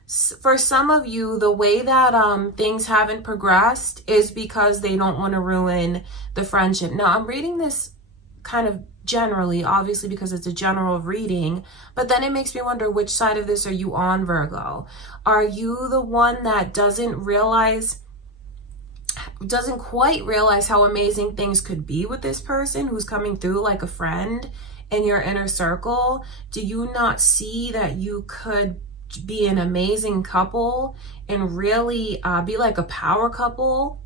For some of you, the way that things haven't progressed is because they don't want to ruin the friendship. Now, I'm reading this kind of generally, obviously, because it's a general reading, but then it makes me wonder, which side of this are you on, Virgo? Are you the one that doesn't quite realize how amazing things could be with this person who's coming through like a friend in your inner circle? Do you not see that you could be an amazing couple and really be like a power couple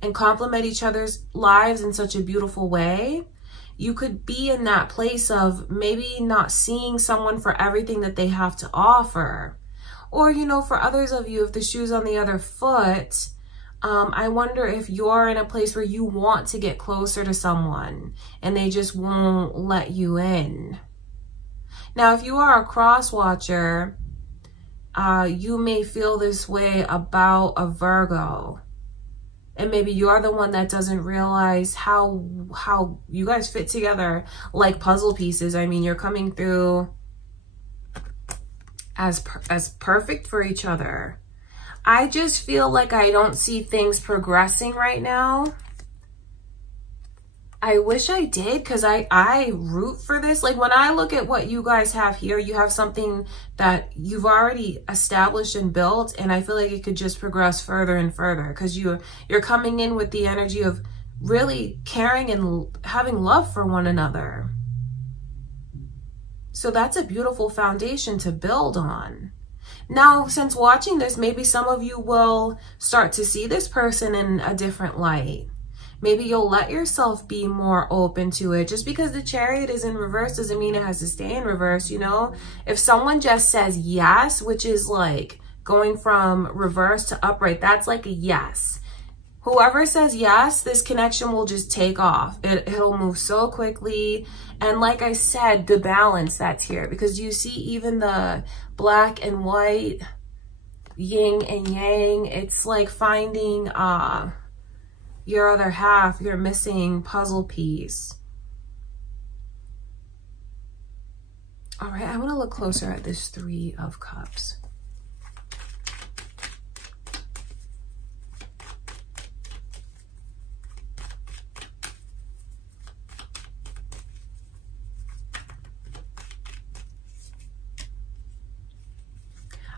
and complement each other's lives in such a beautiful way? You could be in that place of maybe not seeing someone for everything that they have to offer. Or, you know, for others of you, if the shoe's on the other foot, I wonder if you're in a place where you want to get closer to someone and they just won't let you in. Now, if you are a cross watcher, you may feel this way about a Virgo. And maybe you're the one that doesn't realize how you guys fit together like puzzle pieces. I mean, you're coming through as perfect for each other. I just feel like I don't see things progressing right now. I wish I did, because I root for this. Like when I look at what you guys have here, you have something that you've already established and built, and I feel like it could just progress further and further, because you're coming in with the energy of really caring and having love for one another. So that's a beautiful foundation to build on. Now, since watching this, maybe some of you will start to see this person in a different light. Maybe you'll let yourself be more open to it. Just because the Chariot is in reverse doesn't mean it has to stay in reverse, you know? If someone just says yes, which is like going from reverse to upright, that's like a yes. Whoever says yes, this connection will just take off. It'll move so quickly. And like I said, the balance that's here, because you see even the black and white, yin and yang, it's like finding your other half, your missing puzzle piece. All right, I want to look closer at this Three of Cups.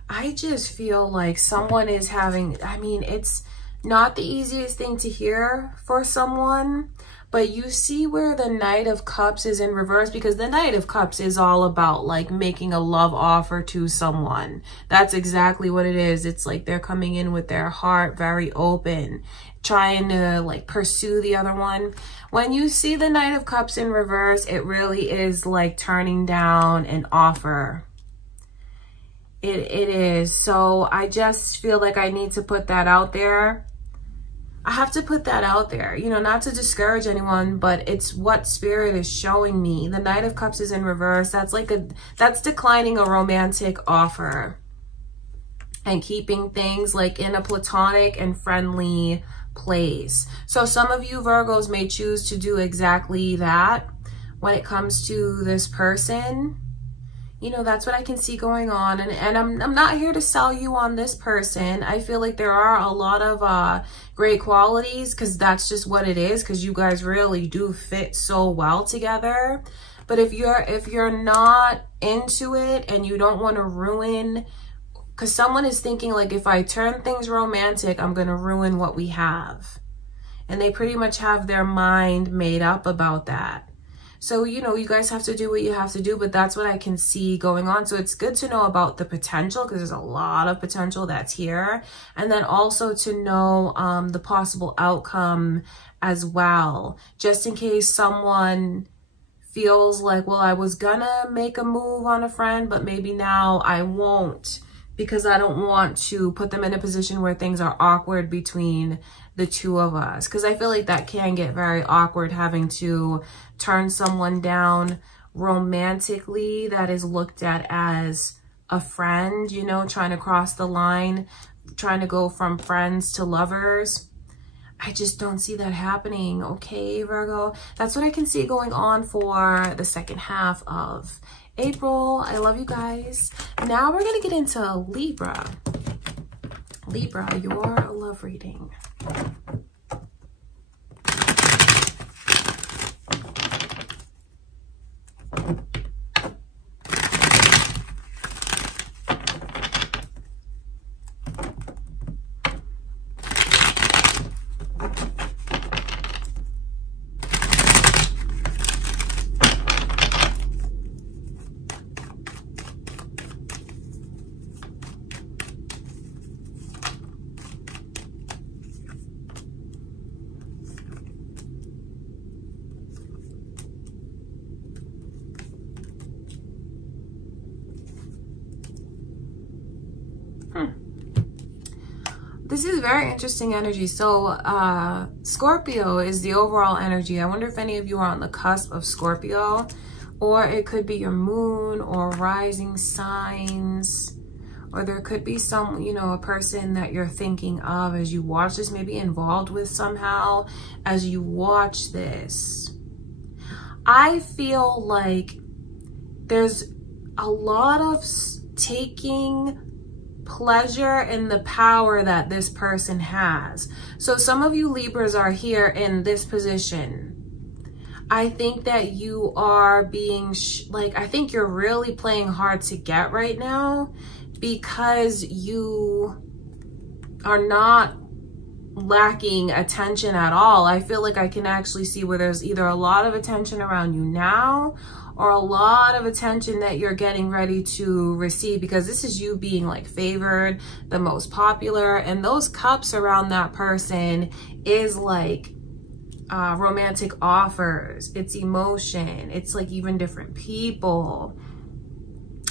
I just feel like someone is having, I mean, it's not the easiest thing to hear for someone, But you see where the Knight of Cups is in reverse, because the Knight of Cups is all about like making a love offer to someone. That's exactly what it is. It's like they're coming in with their heart very open, trying to like pursue the other one. When you see the Knight of Cups in reverse, it really is like turning down an offer. It is. So I just feel like I need to put that out there. I have to put that out there, you know, not to discourage anyone, but it's what Spirit is showing me. The Knight of Cups is in reverse. That's declining a romantic offer and keeping things like in a platonic and friendly place. So some of you Virgos may choose to do exactly that when it comes to this person. You know, that's what I can see going on. And I'm not here to sell you on this person. I feel like there are a lot of great qualities, because that's just what it is, because you guys really do fit so well together. But if you're not into it and you don't want to ruin, because someone is thinking like, if I turn things romantic, I'm going to ruin what we have. And they pretty much have their mind made up about that. So, you know, you guys have to do what you have to do, but that's what I can see going on. So it's good to know about the potential, because there's a lot of potential that's here. And then also to know the possible outcome as well, just in case someone feels like, well, I was gonna make a move on a friend, but maybe now I won't, because I don't want to put them in a position where things are awkward between the two of us. Because I feel like that can get very awkward, having to turn someone down romantically that is looked at as a friend, you know, trying to cross the line, trying to go from friends to lovers. I just don't see that happening, okay, Virgo? That's what I can see going on for the second half of April. I love you guys. Now we're going to get into Libra. Libra, your love reading. This is very interesting energy. So Scorpio is the overall energy. I wonder if any of you are on the cusp of Scorpio, or it could be your moon or rising signs, or there could be some, you know, a person that you're thinking of as you watch this, maybe involved with somehow as you watch this. I feel like there's a lot of taking pleasure in the power that this person has. So some of you Libras are here in this position. I think that you are being I think you're really playing hard to get right now, because you are not lacking attention at all. I feel like I can actually see where there's either a lot of attention around you now, or a lot of attention that you're getting ready to receive, because this is you being like favored, the most popular, and those cups around that person is like romantic offers, it's emotion, it's like even different people.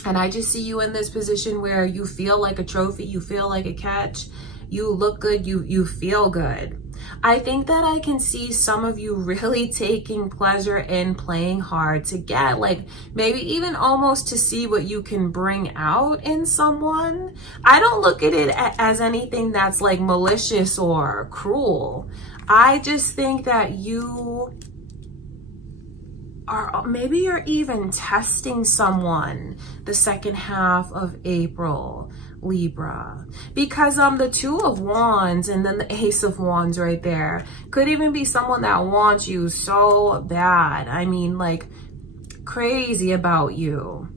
And I just see you in this position where you feel like a trophy, you feel like a catch, you look good, you feel good. I think that I can see some of you really taking pleasure in playing hard to get, like maybe even almost to see what you can bring out in someone. I don't look at it as anything that's like malicious or cruel. I just think that you are, maybe you're even testing someone the second half of April, Libra, because the Two of Wands and then the Ace of Wands right there could even be someone that wants you so bad. I mean, like crazy about you.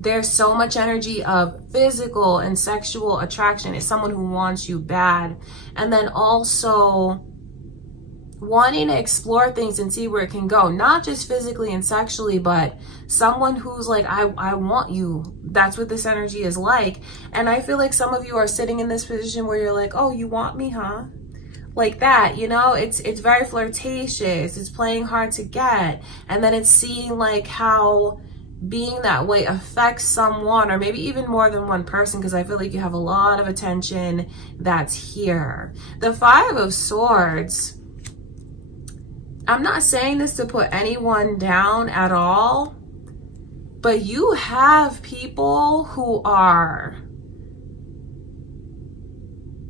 There's so much energy of physical and sexual attraction. It's someone who wants you bad. And then also wanting to explore things and see where it can go, not just physically and sexually, but someone who's like, I want you. That's what this energy is like. And I feel like some of you are sitting in this position where you're like, oh, you want me, huh? Like that, you know, it's very flirtatious. It's playing hard to get. And then it's seeing like how being that way affects someone, or maybe even more than one person, because I feel like you have a lot of attention that's here. The Five of Swords, I'm not saying this to put anyone down at all, but you have people who are,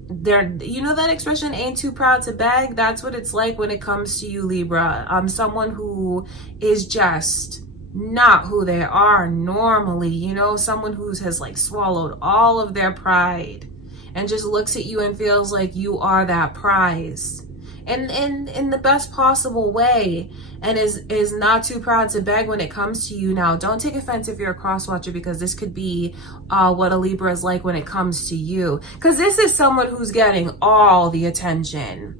you know that expression, ain't too proud to beg? That's what it's like when it comes to you, Libra. Someone who is just not who they are normally, you know, someone who has like swallowed all of their pride and just looks at you and feels like you are that prize. And in the best possible way, and is not too proud to beg when it comes to you. Now, don't take offense if you're a cross-watcher, because this could be what a Libra is like when it comes to you. Because this is someone who's getting all the attention.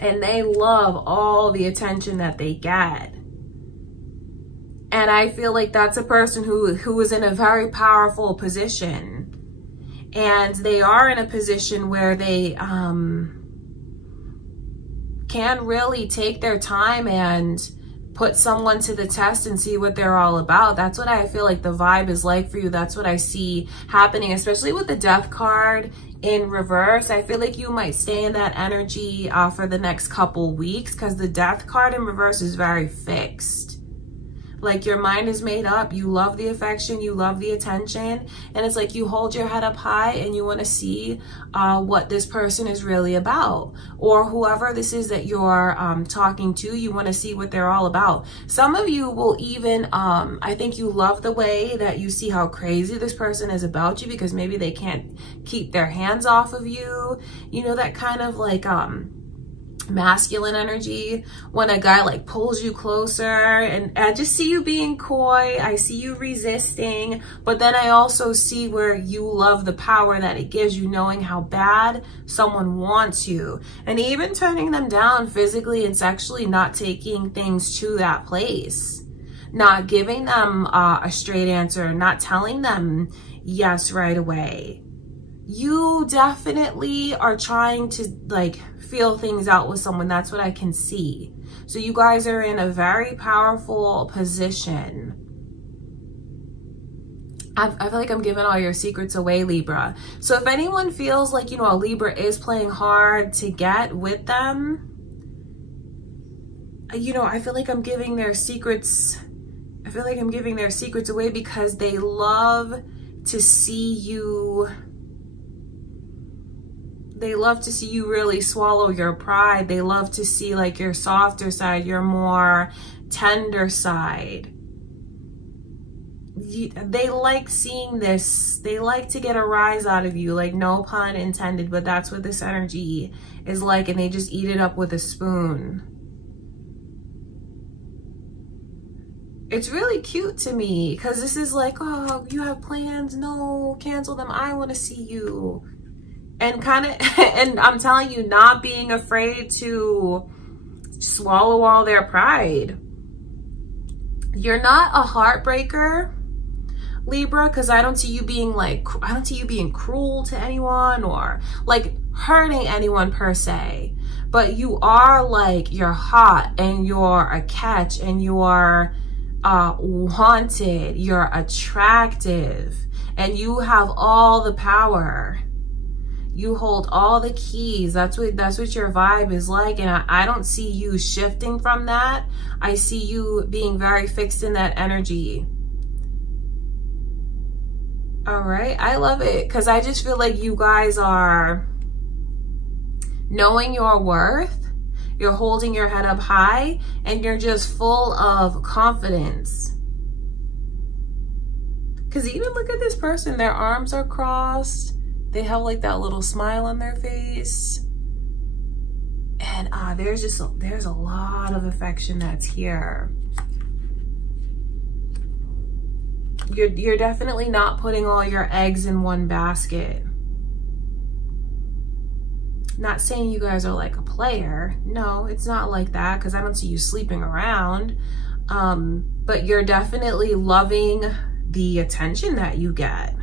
And they love all the attention that they get. And I feel like that's a person who is in a very powerful position. And they are in a position where they can really take their time and put someone to the test and see what they're all about. That's what I feel like the vibe is like for you. That's what I see happening, especially with the Death card in reverse. I feel like you might stay in that energy for the next couple weeks, because the Death card in reverse is very fixed. Like your mind is made up, you love the affection, you love the attention, and it's like you hold your head up high and you want to see what this person is really about, or whoever this is that you're talking to, you want to see what they're all about. Some of you will even, I think you love the way that you see how crazy this person is about you, because maybe they can't keep their hands off of you. You know, that kind of like, masculine energy, when a guy like pulls you closer, and I just see you being coy, I see you resisting, but then I also see where you love the power that it gives you, knowing how bad someone wants you, and even turning them down physically and sexually, not taking things to that place, not giving them a straight answer, not telling them yes right away. You definitely are trying to like feel things out with someone. That's what I can see. So you guys are in a very powerful position. I feel like I'm giving all your secrets away, Libra. So if anyone feels like, you know, a Libra is playing hard to get with them, you know, I feel like I'm giving their secrets. I feel like I'm giving their secrets away because they love to see you. They love to see you really swallow your pride. They love to see like your softer side, your more tender side. They like seeing this. They like to get a rise out of you, like no pun intended, but that's what this energy is like, and they just eat it up with a spoon. It's really cute to me, because this is like, oh, you have plans? No, cancel them. I want to see you. And kind of, and I'm telling you, not being afraid to swallow all their pride. You're not a heartbreaker, Libra, because I don't see you being like, I don't see you being cruel to anyone or like hurting anyone per se. But you are like, you're hot and you're a catch and you're wanted, you're attractive, and you have all the power. You hold all the keys. That's what your vibe is like. And I don't see you shifting from that. I see you being very fixed in that energy. All right. I love it, because I just feel like you guys are knowing your worth. You're holding your head up high, and you're just full of confidence. Because even look at this person. Their arms are crossed. They have like that little smile on their face. And there's a lot of affection that's here. You're definitely not putting all your eggs in one basket. Not saying you guys are like a player. No, it's not like that, because I don't see you sleeping around. But you're definitely loving the attention that you get.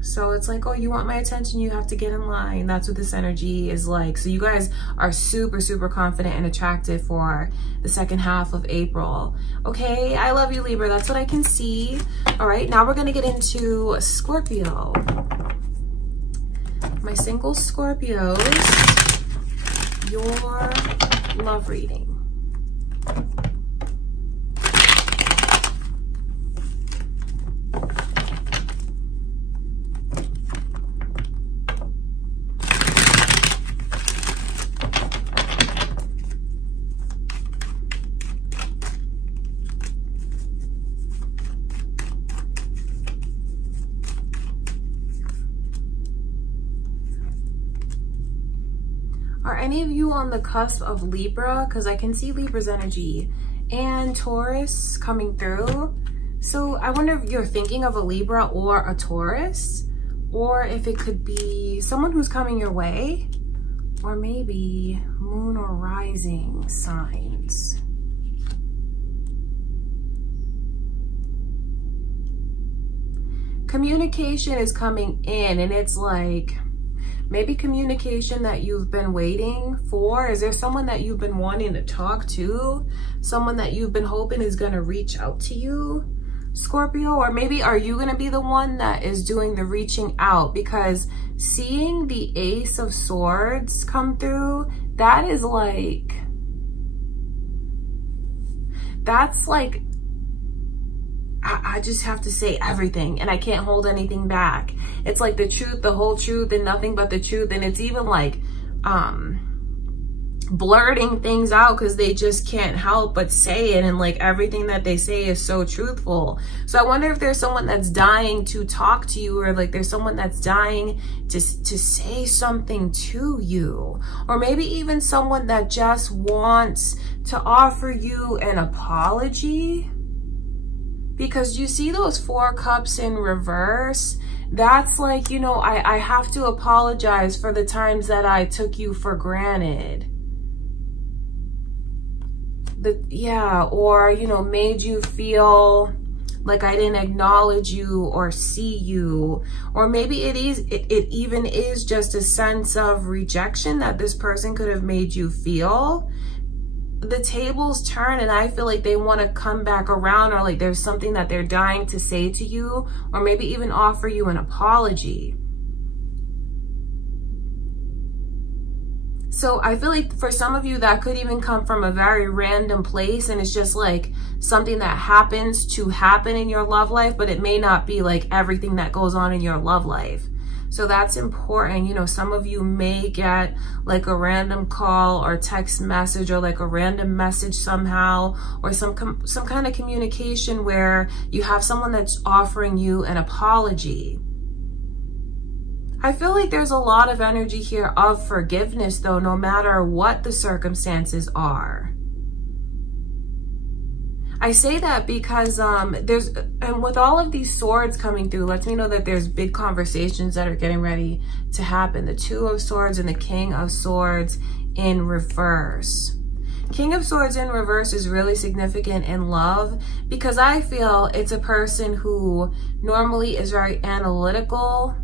So it's like, oh, you want my attention, you have to get in line. That's what this energy is like. So you guys are super, super confident and attractive for the second half of April. Okay, I love you, Libra. That's what I can see. All right, now we're gonna get into Scorpio. My single Scorpios, your love reading. Are any of you on the cusp of Libra? Because I can see Libra's energy and Taurus coming through. So I wonder if you're thinking of a Libra or a Taurus, or if it could be someone who's coming your way, or maybe moon or rising signs. Communication is coming in, and it's like, maybe communication that you've been waiting for. Is there someone that you've been wanting to talk to? Someone that you've been hoping is going to reach out to you, Scorpio? Or maybe are you going to be the one that is doing the reaching out? Because seeing the Ace of Swords come through, that is like, that's like, I just have to say everything, and I can't hold anything back. It's like the truth, the whole truth, and nothing but the truth. And it's even like blurting things out because they just can't help but say it, and like everything that they say is so truthful. So I wonder if there's someone that's dying to talk to you, or like there's someone that's dying to say something to you, or maybe even someone that just wants to offer you an apology. Because you see those 4 cups in reverse, that's like, you know, I have to apologize for the times that I took you for granted. Yeah, or, you know, made you feel like I didn't acknowledge you or see you. Or maybe it even is just a sense of rejection that this person could have made you feel. The tables turn, and I feel like they want to come back around, or like there's something that they're dying to say to you, or maybe even offer you an apology. So I feel like for some of you that could even come from a very random place, and it's just like something that happens to happen in your love life, but it may not be like everything that goes on in your love life. So that's important. You know, some of you may get like a random call or text message, or like a random message somehow, or some kind of communication where you have someone that's offering you an apology. I feel like there's a lot of energy here of forgiveness though, no matter what the circumstances are. I say that because and with all of these swords coming through, lets me know that there's big conversations that are getting ready to happen. The 2 of Swords and the King of Swords in reverse. King of Swords in reverse is really significant in love, because I feel it's a person who normally is very analytical,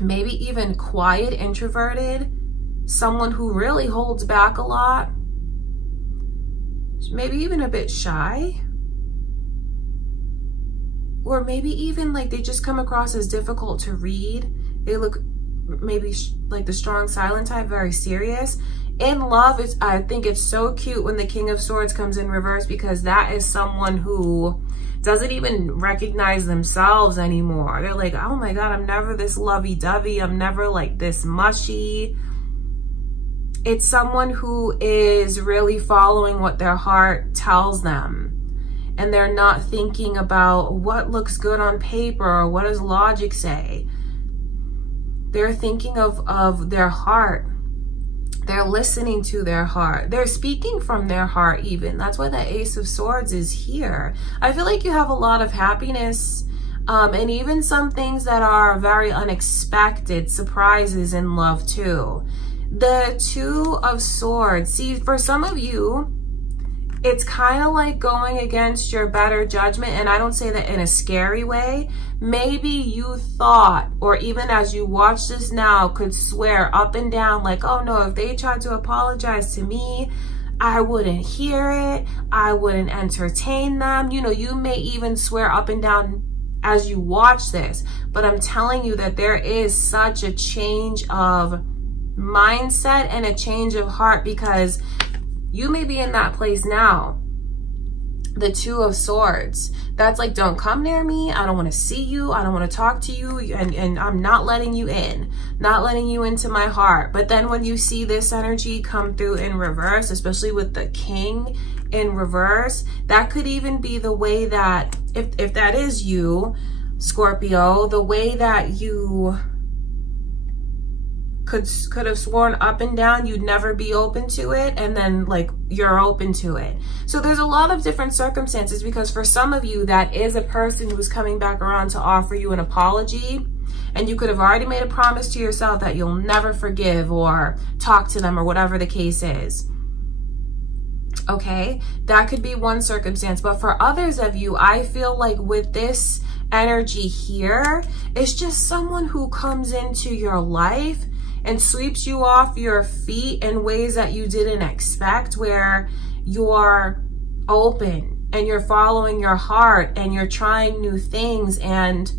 maybe even quiet, introverted, someone who really holds back a lot. Maybe even a bit shy, or maybe even like they just come across as difficult to read. They look maybe like the strong silent type, very serious. In love, I think it's so cute when the King of Swords comes in reverse, because that is someone who doesn't even recognize themselves anymore. They're like, oh my God, I'm never this lovey-dovey. I'm never like this mushy. It's someone who is really following what their heart tells them, and they're not thinking about what looks good on paper or what does logic say. They're thinking of their heart. They're listening to their heart. They're speaking from their heart even. That's why the Ace of Swords is here. I feel like you have a lot of happiness And even some things that are very unexpected surprises in love too. The Two of Swords. See, for some of you, it's kind of like going against your better judgment. And I don't say that in a scary way. Maybe you thought, or even as you watch this now, could swear up and down like, oh no, if they tried to apologize to me, I wouldn't hear it. I wouldn't entertain them. You know, you may even swear up and down as you watch this. But I'm telling you that there is such a change of mindset and a change of heart, because you may be in that place now. The Two of Swords. That's like, don't come near me. I don't want to see you. I don't want to talk to you. And I'm not letting you in. Not letting you into my heart. But then when you see this energy come through in reverse, especially with the King in reverse, that could even be the way that, if that is you, Scorpio, the way that you could have sworn up and down you'd never be open to it, and then like you're open to it. So there's a lot of different circumstances, because for some of you that is a person who's coming back around to offer you an apology, and you could have already made a promise to yourself that you'll never forgive or talk to them or whatever the case is. Okay, that could be one circumstance. But for others of you, I feel like with this energy here, it's just someone who comes into your life and sweeps you off your feet in ways that you didn't expect, where you're open and you're following your heart and you're trying new things and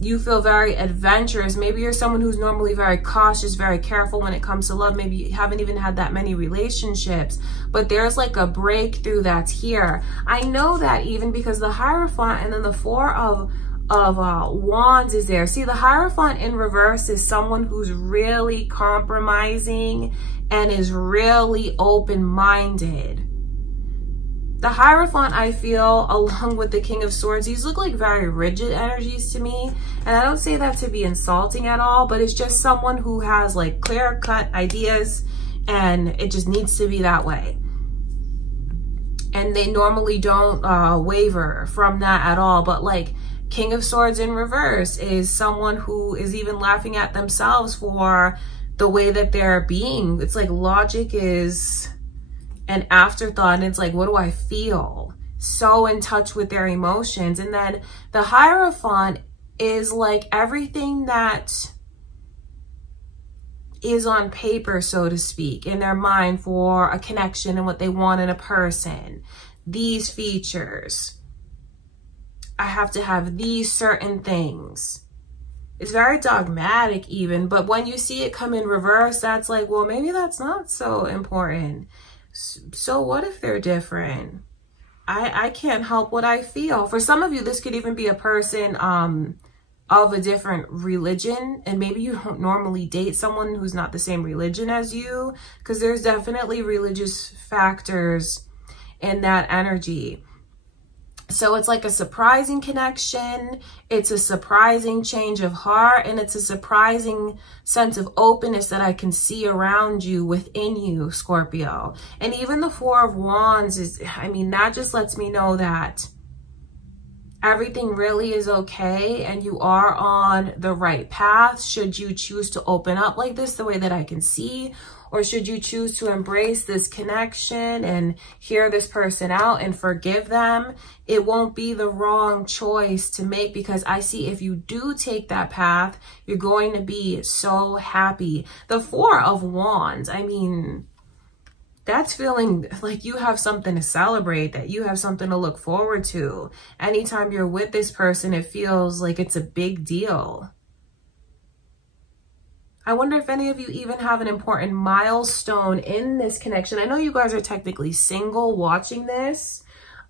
you feel very adventurous. Maybe you're someone who's normally very cautious, very careful when it comes to love. Maybe you haven't even had that many relationships, but there's like a breakthrough that's here. I know that even because the Hierophant and then the Four of Wands is there. See, the Hierophant in reverse is someone who's really compromising and is really open-minded. The Hierophant, I feel, along with the King of Swords, these look like very rigid energies to me. And I don't say that to be insulting at all, but it's just someone who has like clear-cut ideas and it just needs to be that way. And they normally don't waver from that at all. But like King of Swords in reverse is someone who is even laughing at themselves for the way that they're being. It's like logic is an afterthought, and it's like, what do I feel? So in touch with their emotions. And then the Hierophant is like everything that is on paper, so to speak, in their mind for a connection and what they want in a person. These features. I have to have these certain things. It's very dogmatic even, but when you see it come in reverse, that's like, well, maybe that's not so important. So what if they're different? I can't help what I feel. For some of you, this could even be a person of a different religion, and maybe you don't normally date someone who's not the same religion as you, because there's definitely religious factors in that energy. So it's like a surprising connection, it's a surprising change of heart, and it's a surprising sense of openness that I can see around you, within you, Scorpio. And even the Four of Wands is, I mean, that just lets me know that everything really is okay and you are on the right path, should you choose to open up like this the way that I can see. Or should you choose to embrace this connection and hear this person out and forgive them, it won't be the wrong choice to make, because I see if you do take that path, you're going to be so happy. The Four of Wands, I mean, that's feeling like you have something to celebrate, that you have something to look forward to. Anytime you're with this person, it feels like it's a big deal. I wonder if any of you even have an important milestone in this connection. I know you guys are technically single watching this,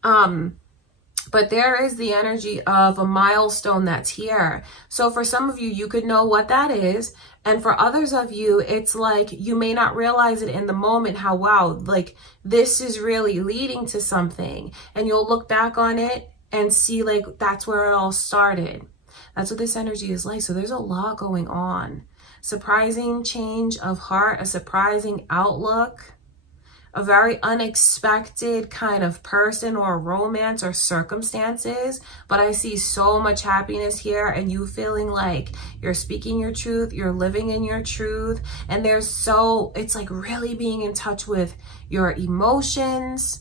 but there is the energy of a milestone that's here. So for some of you, you could know what that is. And for others of you, it's like you may not realize it in the moment, how, wow, like this is really leading to something. And you'll look back on it and see like that's where it all started. That's what this energy is like. So there's a lot going on. Surprising change of heart, a surprising outlook, a very unexpected kind of person or romance or circumstances, but I see so much happiness here and you feeling like you're speaking your truth, you're living in your truth, and it's like really being in touch with your emotions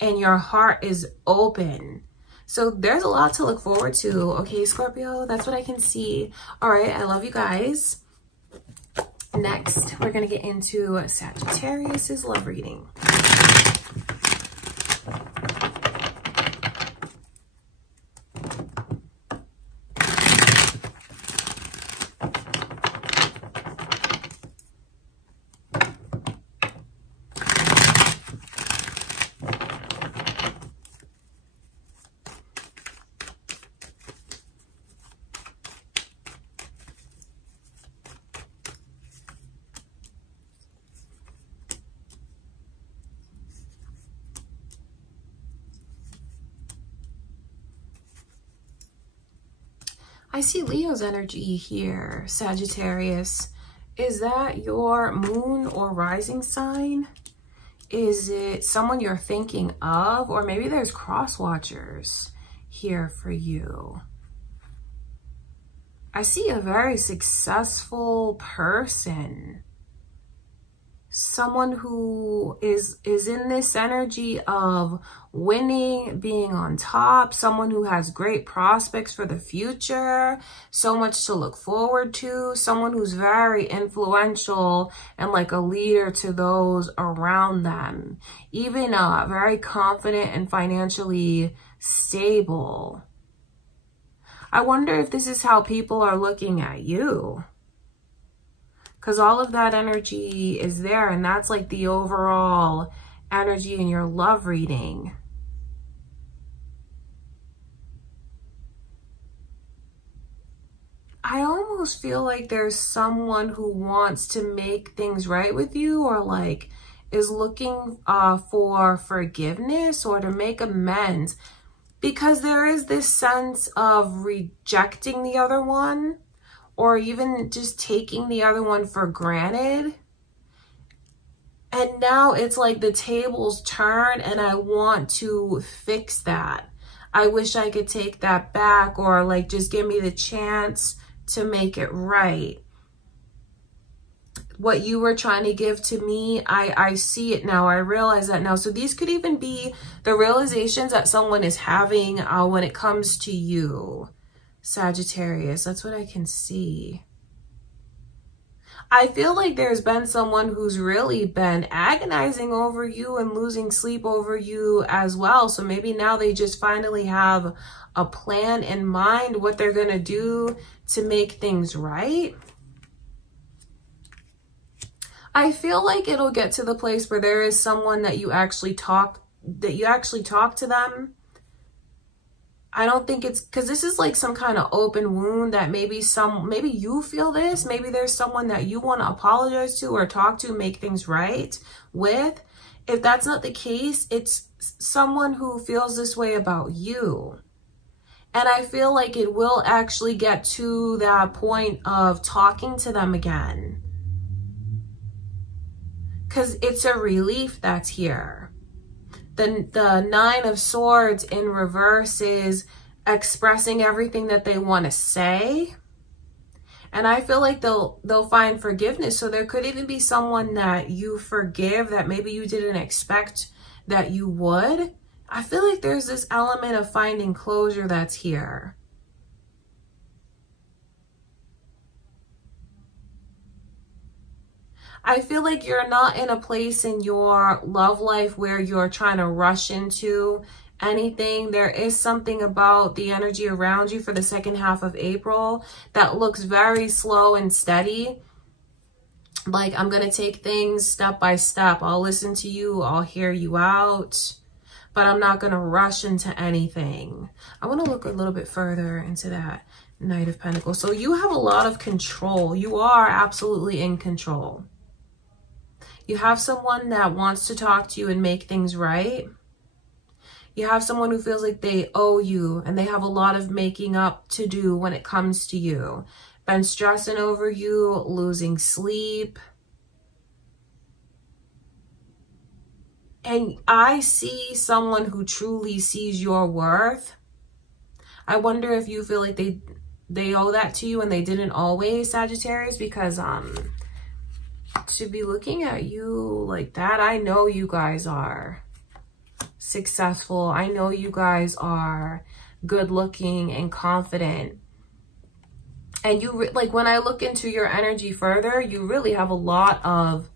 and your heart is open. So there's a lot to look forward to. Okay, Scorpio, that's what I can see. All right, I love you guys. Next, we're going to get into Sagittarius's love reading. I see Leo's energy here, Sagittarius. Is that your moon or rising sign? Is it someone you're thinking of? Or maybe there's cross watchers here for you. I see a very successful person. Someone who is in this energy of winning, being on top, someone who has great prospects for the future, so much to look forward to, someone who's very influential and like a leader to those around them, even very confident and financially stable. I wonder if this is how people are looking at you. Because all of that energy is there, and that's like the overall energy in your love reading. I almost feel like there's someone who wants to make things right with you, or like is looking for forgiveness or to make amends, because there is this sense of rejecting the other one, or even just taking the other one for granted. And now it's like the tables turn and I want to fix that. I wish I could take that back, or like just give me the chance to make it right. What you were trying to give to me, I see it now. I realize that now. So these could even be the realizations that someone is having when it comes to you, Sagittarius. That's what I can see. I feel like there's been someone who's really been agonizing over you and losing sleep over you as well. So maybe now they just finally have a plan in mind, what they're going to do to make things right. I feel like it'll get to the place where there is someone that you actually talk to them. I don't think it's because this is like some kind of open wound that maybe you feel this. Maybe there's someone that you want to apologize to or talk to, make things right with. If that's not the case, it's someone who feels this way about you. And I feel like it will actually get to that point of talking to them again, because it's a relief that's here. The Nine of Swords in reverse is expressing everything that they want to say. And I feel like they'll find forgiveness. So there could even be someone that you forgive that maybe you didn't expect that you would. I feel like there's this element of finding closure that's here. I feel like you're not in a place in your love life where you're trying to rush into anything. There is something about the energy around you for the second half of April that looks very slow and steady. Like, I'm going to take things step by step. I'll listen to you. I'll hear you out. But I'm not going to rush into anything. I want to look a little bit further into that Knight of Pentacles. So you have a lot of control. You are absolutely in control. You have someone that wants to talk to you and make things right. You have someone who feels like they owe you and they have a lot of making up to do when it comes to you. Been stressing over you, losing sleep. And I see someone who truly sees your worth. I wonder if you feel like they owe that to you and they didn't always, Sagittarius, because to be looking at you like that, I know you guys are successful. I know you guys are good looking and confident. And you, like, when I look into your energy further, you really have a lot of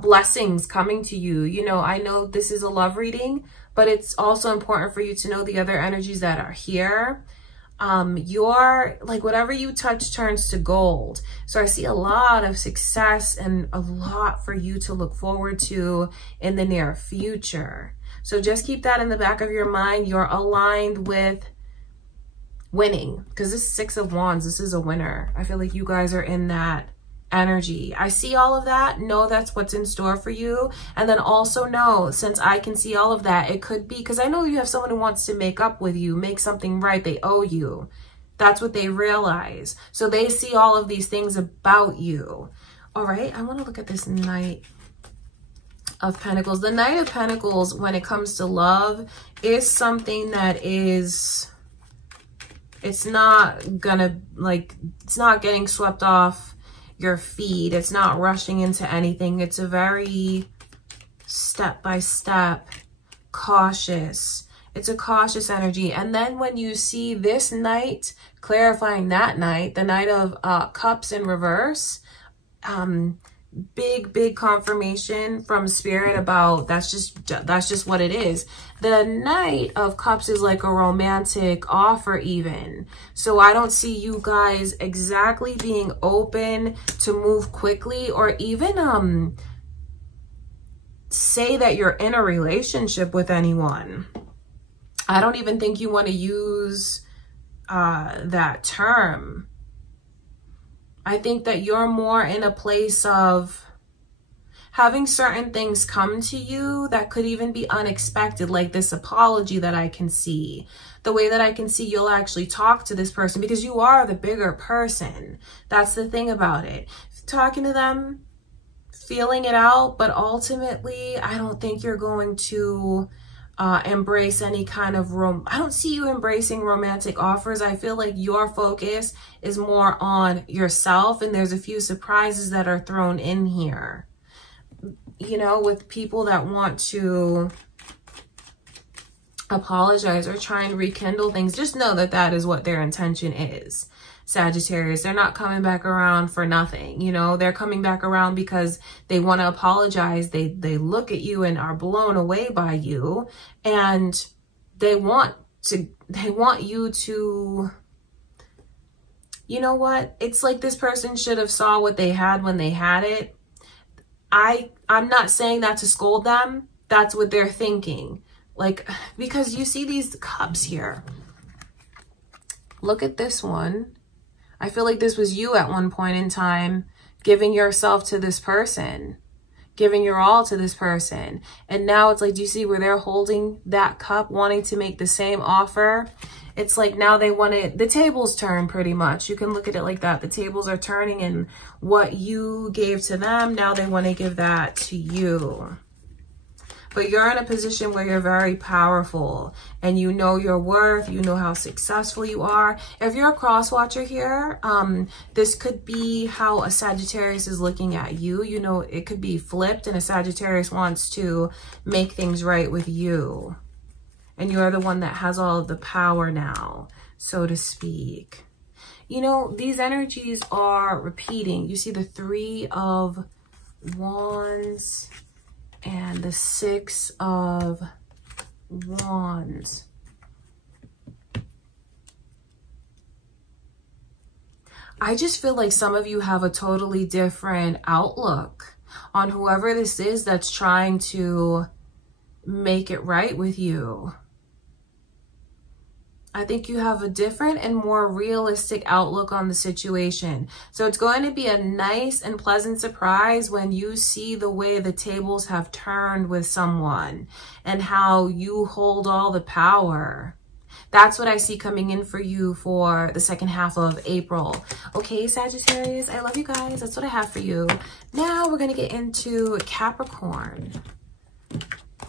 blessings coming to you. You know, I know this is a love reading, but it's also important for you to know the other energies that are here. You're like, whatever you touch turns to gold. So I see a lot of success and a lot for you to look forward to in the near future. So just keep that in the back of your mind. You're aligned with winning, because this is Six of Wands. This is a winner. I feel like you guys are in that energy. I see all of that. Know that's what's in store for you. And then also know, since I can see all of that, it could be because I know you have someone who wants to make up with you, make something right. They owe you. That's what they realize. So they see all of these things about you. All right. I want to look at this Knight of Pentacles. The Knight of Pentacles, when it comes to love, is something that is, it's not gonna, like, it's not getting swept off your feet. It's not rushing into anything. It's a very step-by-step, cautious. It's a cautious energy. And then when you see this Knight, clarifying that Knight, the Knight of Cups in reverse, big confirmation from Spirit about that's just what it is. The Knight of Cups is like a romantic offer even. So I don't see you guys exactly being open to move quickly or even say that you're in a relationship with anyone. I don't even think you want to use that term. I think that you're more in a place of having certain things come to you that could even be unexpected, like this apology that I can see. The way that I can see you'll actually talk to this person because you are the bigger person. That's the thing about it. Talking to them, feeling it out, but ultimately, I don't think you're going to embrace any kind of I don't see you embracing romantic offers. I feel like your focus is more on yourself, and there's a few surprises that are thrown in here, you know, with people that want to apologize or try and rekindle things. Just know that that is what their intention is, Sagittarius. They're not coming back around for nothing. You know, they're coming back around because they want to apologize. They look at you and are blown away by you, and they want you to, you know what? It's like this person should have saw what they had when they had it. I'm not saying that to scold them. That's what they're thinking. Like, because you see these cups here. Look at this one. I feel like this was you at one point in time, giving yourself to this person, giving your all to this person. And now it's like, do you see where they're holding that cup, wanting to make the same offer? It's like now they want it, the tables turn pretty much. You can look at it like that. The tables are turning, and what you gave to them, now they want to give that to you. But you're in a position where you're very powerful and you know your worth. You know how successful you are. If you're a cross watcher here, this could be how a Sagittarius is looking at you. You know, it could be flipped, and a Sagittarius wants to make things right with you. And you're the one that has all of the power now, so to speak. You know, these energies are repeating. You see the Three of Wands and the Six of Wands. I just feel like some of you have a totally different outlook on whoever this is that's trying to make it right with you. I think you have a different and more realistic outlook on the situation. So it's going to be a nice and pleasant surprise when you see the way the tables have turned with someone and how you hold all the power. That's what I see coming in for you for the second half of April. Okay, Sagittarius, I love you guys. That's what I have for you. Now we're going to get into Capricorn.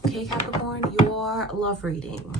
Okay, Capricorn, your love reading.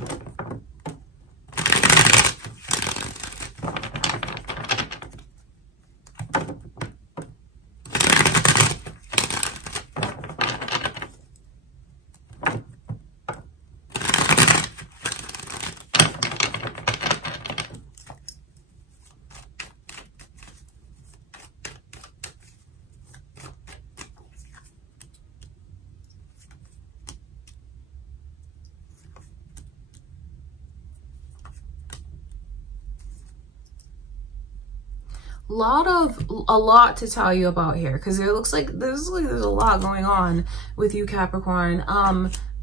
A lot to tell you about here, because it looks like there's a lot going on with you, Capricorn.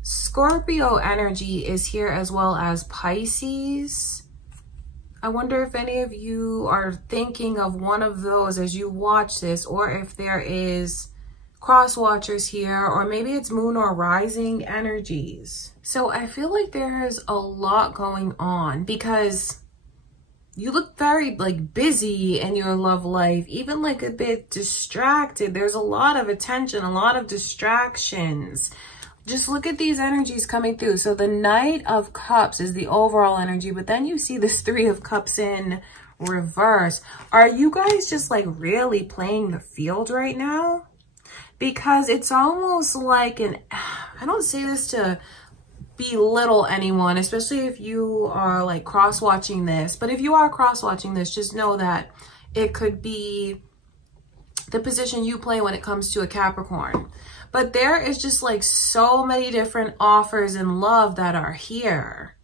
Scorpio energy is here, as well as Pisces. I wonder if any of you are thinking of one of those as you watch this, or if there is cross watchers here, or maybe it's moon or rising energies. So I feel like there's a lot going on, because you look very like busy in your love life, even like a bit distracted. There's a lot of attention, a lot of distractions. Just look at these energies coming through. So the Knight of Cups is the overall energy, but then you see this Three of Cups in reverse. Are you guys just like really playing the field right now? Because it's almost like I don't say this to belittle anyone, especially if you are like cross-watching this, but if you are cross-watching this, just know that it could be the position you play when it comes to a Capricorn. But there is just like so many different offers in love that are here.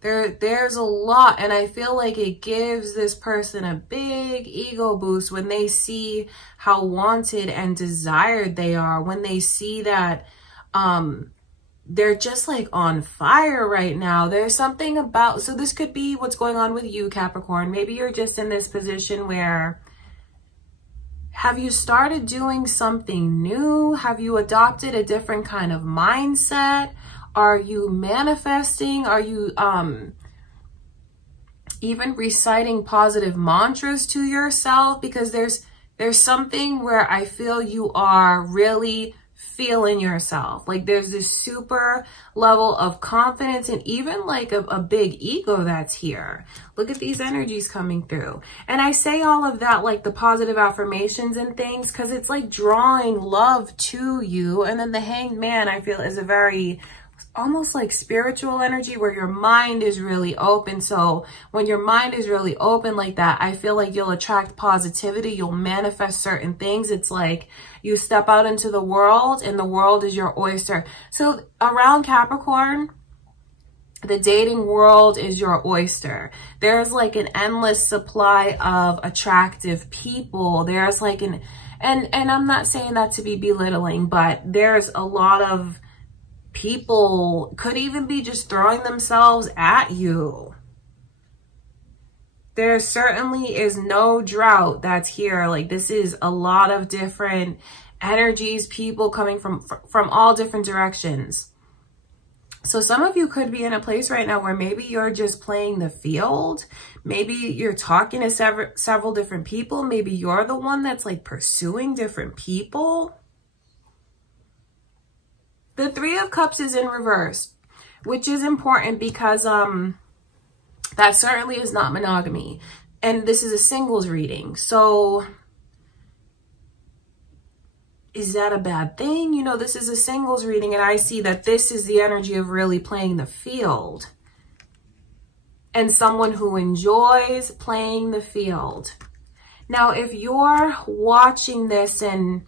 There's a lot, and I feel like it gives this person a big ego boost when they see how wanted and desired they are, when they see that they're just like on fire right now. There's something about, so this could be what's going on with you, Capricorn. Maybe you're just in this position where, have you started doing something new? Have you adopted a different kind of mindset? Are you manifesting? Are you even reciting positive mantras to yourself? Because there's something where I feel you are really feeling yourself. Like there's this super level of confidence, and even like a big ego that's here. Look at these energies coming through. And I say all of that, like the positive affirmations and things, because it's like drawing love to you. And then the Hanged Man, I feel, is a very almost like spiritual energy where your mind is really open. So when your mind is really open like that, I feel like you'll attract positivity. You'll manifest certain things. It's like you step out into the world, and the world is your oyster. So around Capricorn, the dating world is your oyster. There's like an endless supply of attractive people. There's like and I'm not saying that to be belittling, but there's a lot of people could even be just throwing themselves at you. There certainly is no drought that's here. Like this is a lot of different energies, people coming from all different directions. So some of you could be in a place right now where maybe you're just playing the field. Maybe you're talking to several different people. Maybe you're the one that's like pursuing different people. The Three of Cups is in reverse, which is important because that certainly is not monogamy. And this is a singles reading. So is that a bad thing? You know, this is a singles reading, and I see that this is the energy of really playing the field. And someone who enjoys playing the field. Now, if you're watching this and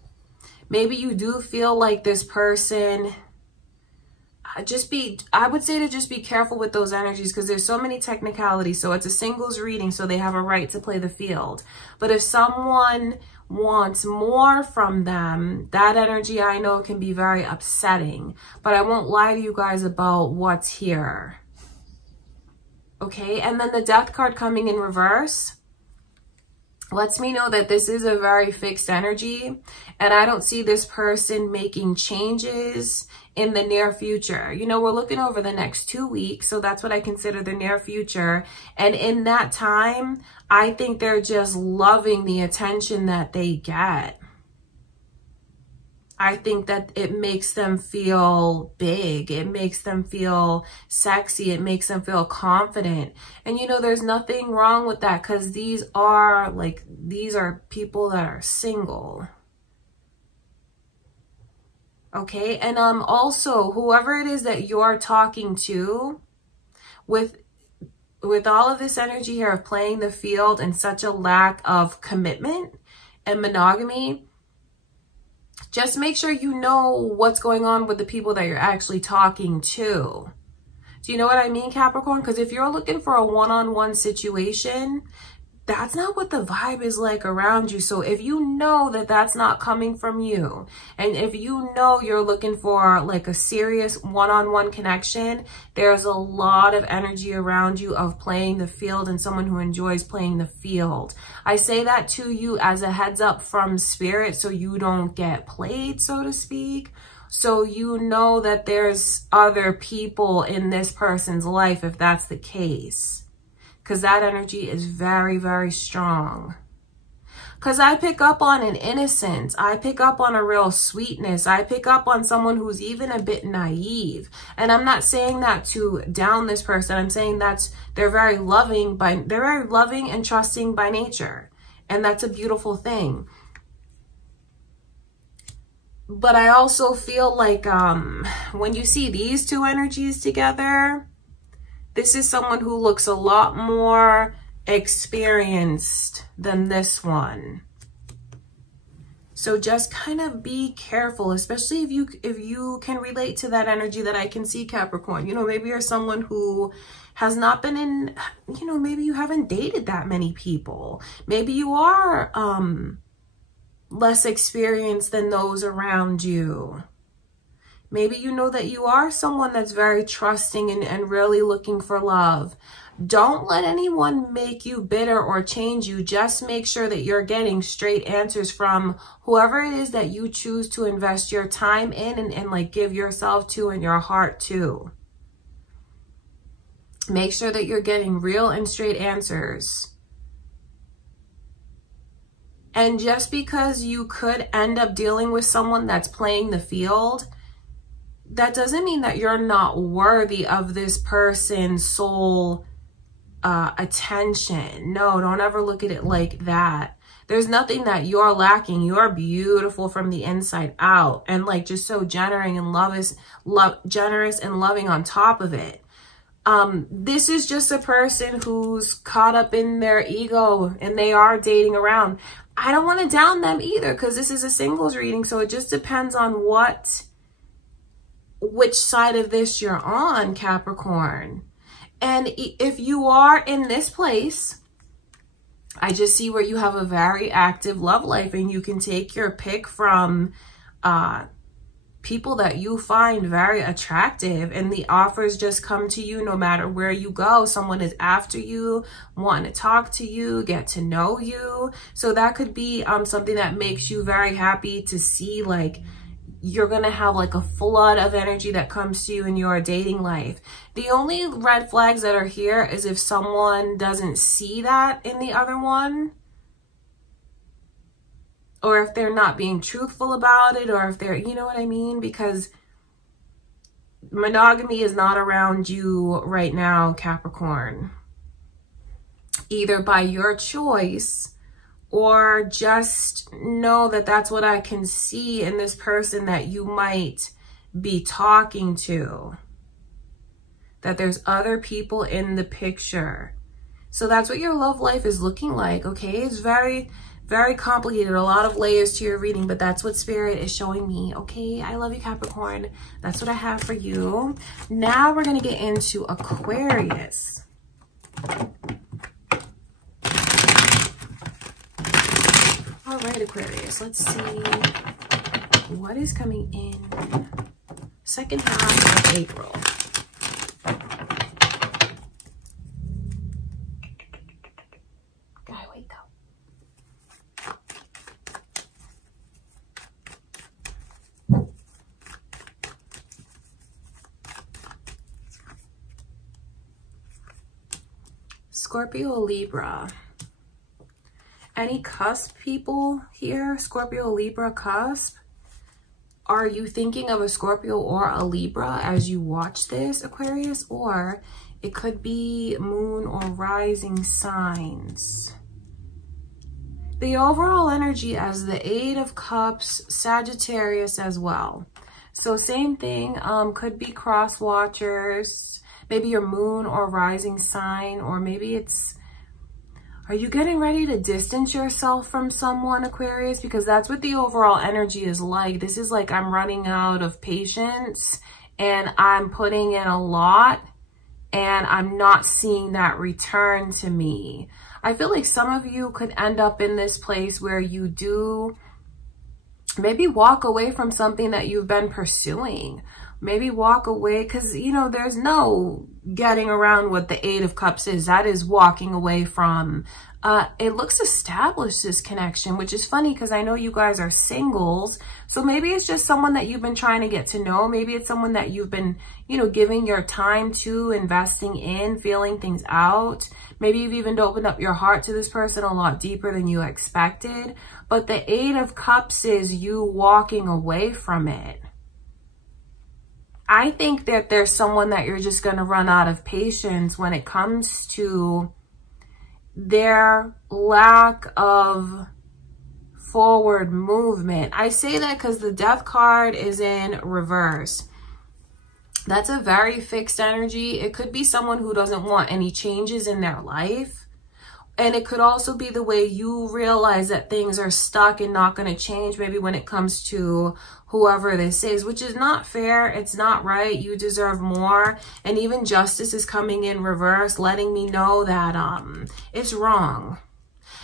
maybe you do feel like this person, I would say to just be careful with those energies, because there's so many technicalities. So it's a singles reading, so they have a right to play the field. But if someone wants more from them, that energy I know can be very upsetting. But I won't lie to you guys about what's here. Okay, and then the Death card coming in reverse lets me know that this is a very fixed energy, and I don't see this person making changes in the near future. You know, we're looking over the next 2 weeks, so that's what I consider the near future. And in that time, I think they're just loving the attention that they get. I think that it makes them feel big. It makes them feel sexy. It makes them feel confident. And you know, there's nothing wrong with that, because these are people that are single. Okay. And also, whoever it is that you're talking to, with all of this energy here of playing the field and such a lack of commitment and monogamy, just make sure you know what's going on with the people that you're actually talking to. Do you know what I mean, Capricorn? Because if you're looking for a one-on-one situation, that's not what the vibe is like around you. So if you know that that's not coming from you, and if you know you're looking for like a serious one-on-one connection, there's a lot of energy around you of playing the field and someone who enjoys playing the field. I say that to you as a heads up from spirit, so you don't get played, so to speak. So you know that there's other people in this person's life if that's the case. Because that energy is very, very strong. Because I pick up on an innocence. I pick up on a real sweetness. I pick up on someone who's even a bit naive. And I'm not saying that to down this person. I'm saying they're very loving and trusting by nature. And that's a beautiful thing. But I also feel like when you see these two energies together, this is someone who looks a lot more experienced than this one. So just kind of be careful, especially if you can relate to that energy that I can see, Capricorn. You know, maybe you're someone who has not been in, you know, maybe you haven't dated that many people. Maybe you are less experienced than those around you. Maybe you know that you are someone that's very trusting and really looking for love. Don't let anyone make you bitter or change you. Just make sure that you're getting straight answers from whoever it is that you choose to invest your time in and like give yourself to and your heart to. Make sure that you're getting real and straight answers. And just because you could end up dealing with someone that's playing the field, that doesn't mean that you're not worthy of this person's soul attention. No, don't ever look at it like that. There's nothing that you're lacking. You're beautiful from the inside out, and like just so generous and loving on top of it. This is just a person who's caught up in their ego and they are dating around. I don't want to down them either, because this is a singles reading, so it just depends on which side of this you're on, Capricorn. And if you are in this place, I just see where you have a very active love life, and you can take your pick from people that you find very attractive, and the offers just come to you no matter where you go. Someone is after you, wanting to talk to you, get to know you. So that could be something that makes you very happy to see, like, you're going to have like a flood of energy that comes to you in your dating life. The only red flags that are here is if someone doesn't see that in the other one, or if they're not being truthful about it, or if they're, you know what I mean? Because monogamy is not around you right now, Capricorn. Either by your choice, or just know that that's what I can see in this person that you might be talking to. That there's other people in the picture. So that's what your love life is looking like, okay? It's very, very complicated. A lot of layers to your reading, but that's what Spirit is showing me, okay? I love you, Capricorn. That's what I have for you. Now we're going to get into Aquarius. All right, Aquarius, let's see what is coming in second half of April. Guy, wake up. Scorpio, Libra. Any cusp people here? Scorpio, Libra, cusp. are you thinking of a Scorpio or a Libra as you watch this, Aquarius? Or it could be moon or rising signs. The overall energy as the Eight of Cups, Sagittarius as well. So same thing, could be cross watchers, maybe your moon or rising sign, or maybe it's, are you getting ready to distance yourself from someone, Aquarius? Because that's what the overall energy is like. This is like, I'm running out of patience and I'm putting in a lot and I'm not seeing that return to me. I feel like some of you could end up in this place where you do maybe walk away from something that you've been pursuing. Maybe walk away because, you know, there's no getting around what the Eight of Cups is. That is walking away from. It looks established, this connection, which is funny because I know you guys are singles. So maybe it's just someone that you've been trying to get to know. Maybe it's someone that you've been, you know, giving your time to, investing in, feeling things out. Maybe you've even opened up your heart to this person a lot deeper than you expected. But the Eight of Cups is you walking away from it. I think that there's someone that you're just going to run out of patience when it comes to their lack of forward movement. I say that because the Death card is in reverse. That's a very fixed energy. It could be someone who doesn't want any changes in their life. And it could also be the way you realize that things are stuck and not going to change, maybe when it comes to whoever this is, which is not fair. It's not right. You deserve more. And even justice is coming in reverse, letting me know that it's wrong.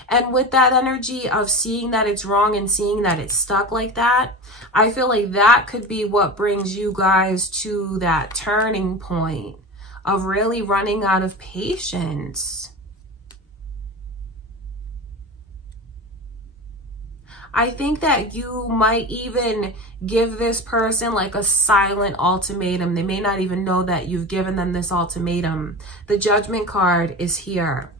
And with that energy of seeing that it's wrong and seeing that it's stuck like that, I feel like that could be what brings you guys to that turning point of really running out of patience. I think that you might even give this person like a silent ultimatum. They may not even know that you've given them this ultimatum. The Judgment card is here.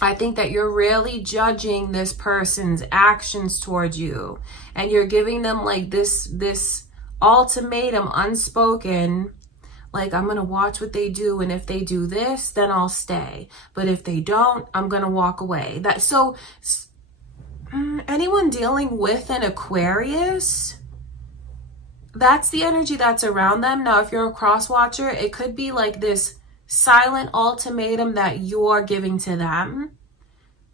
I think that you're really judging this person's actions towards you. And you're giving them like this ultimatum unspoken. Like, I'm going to watch what they do. And if they do this, then I'll stay. But if they don't, I'm going to walk away. So anyone dealing with an Aquarius, that's the energy that's around them. Now, if you're a cross watcher, it could be like this silent ultimatum that you're giving to them.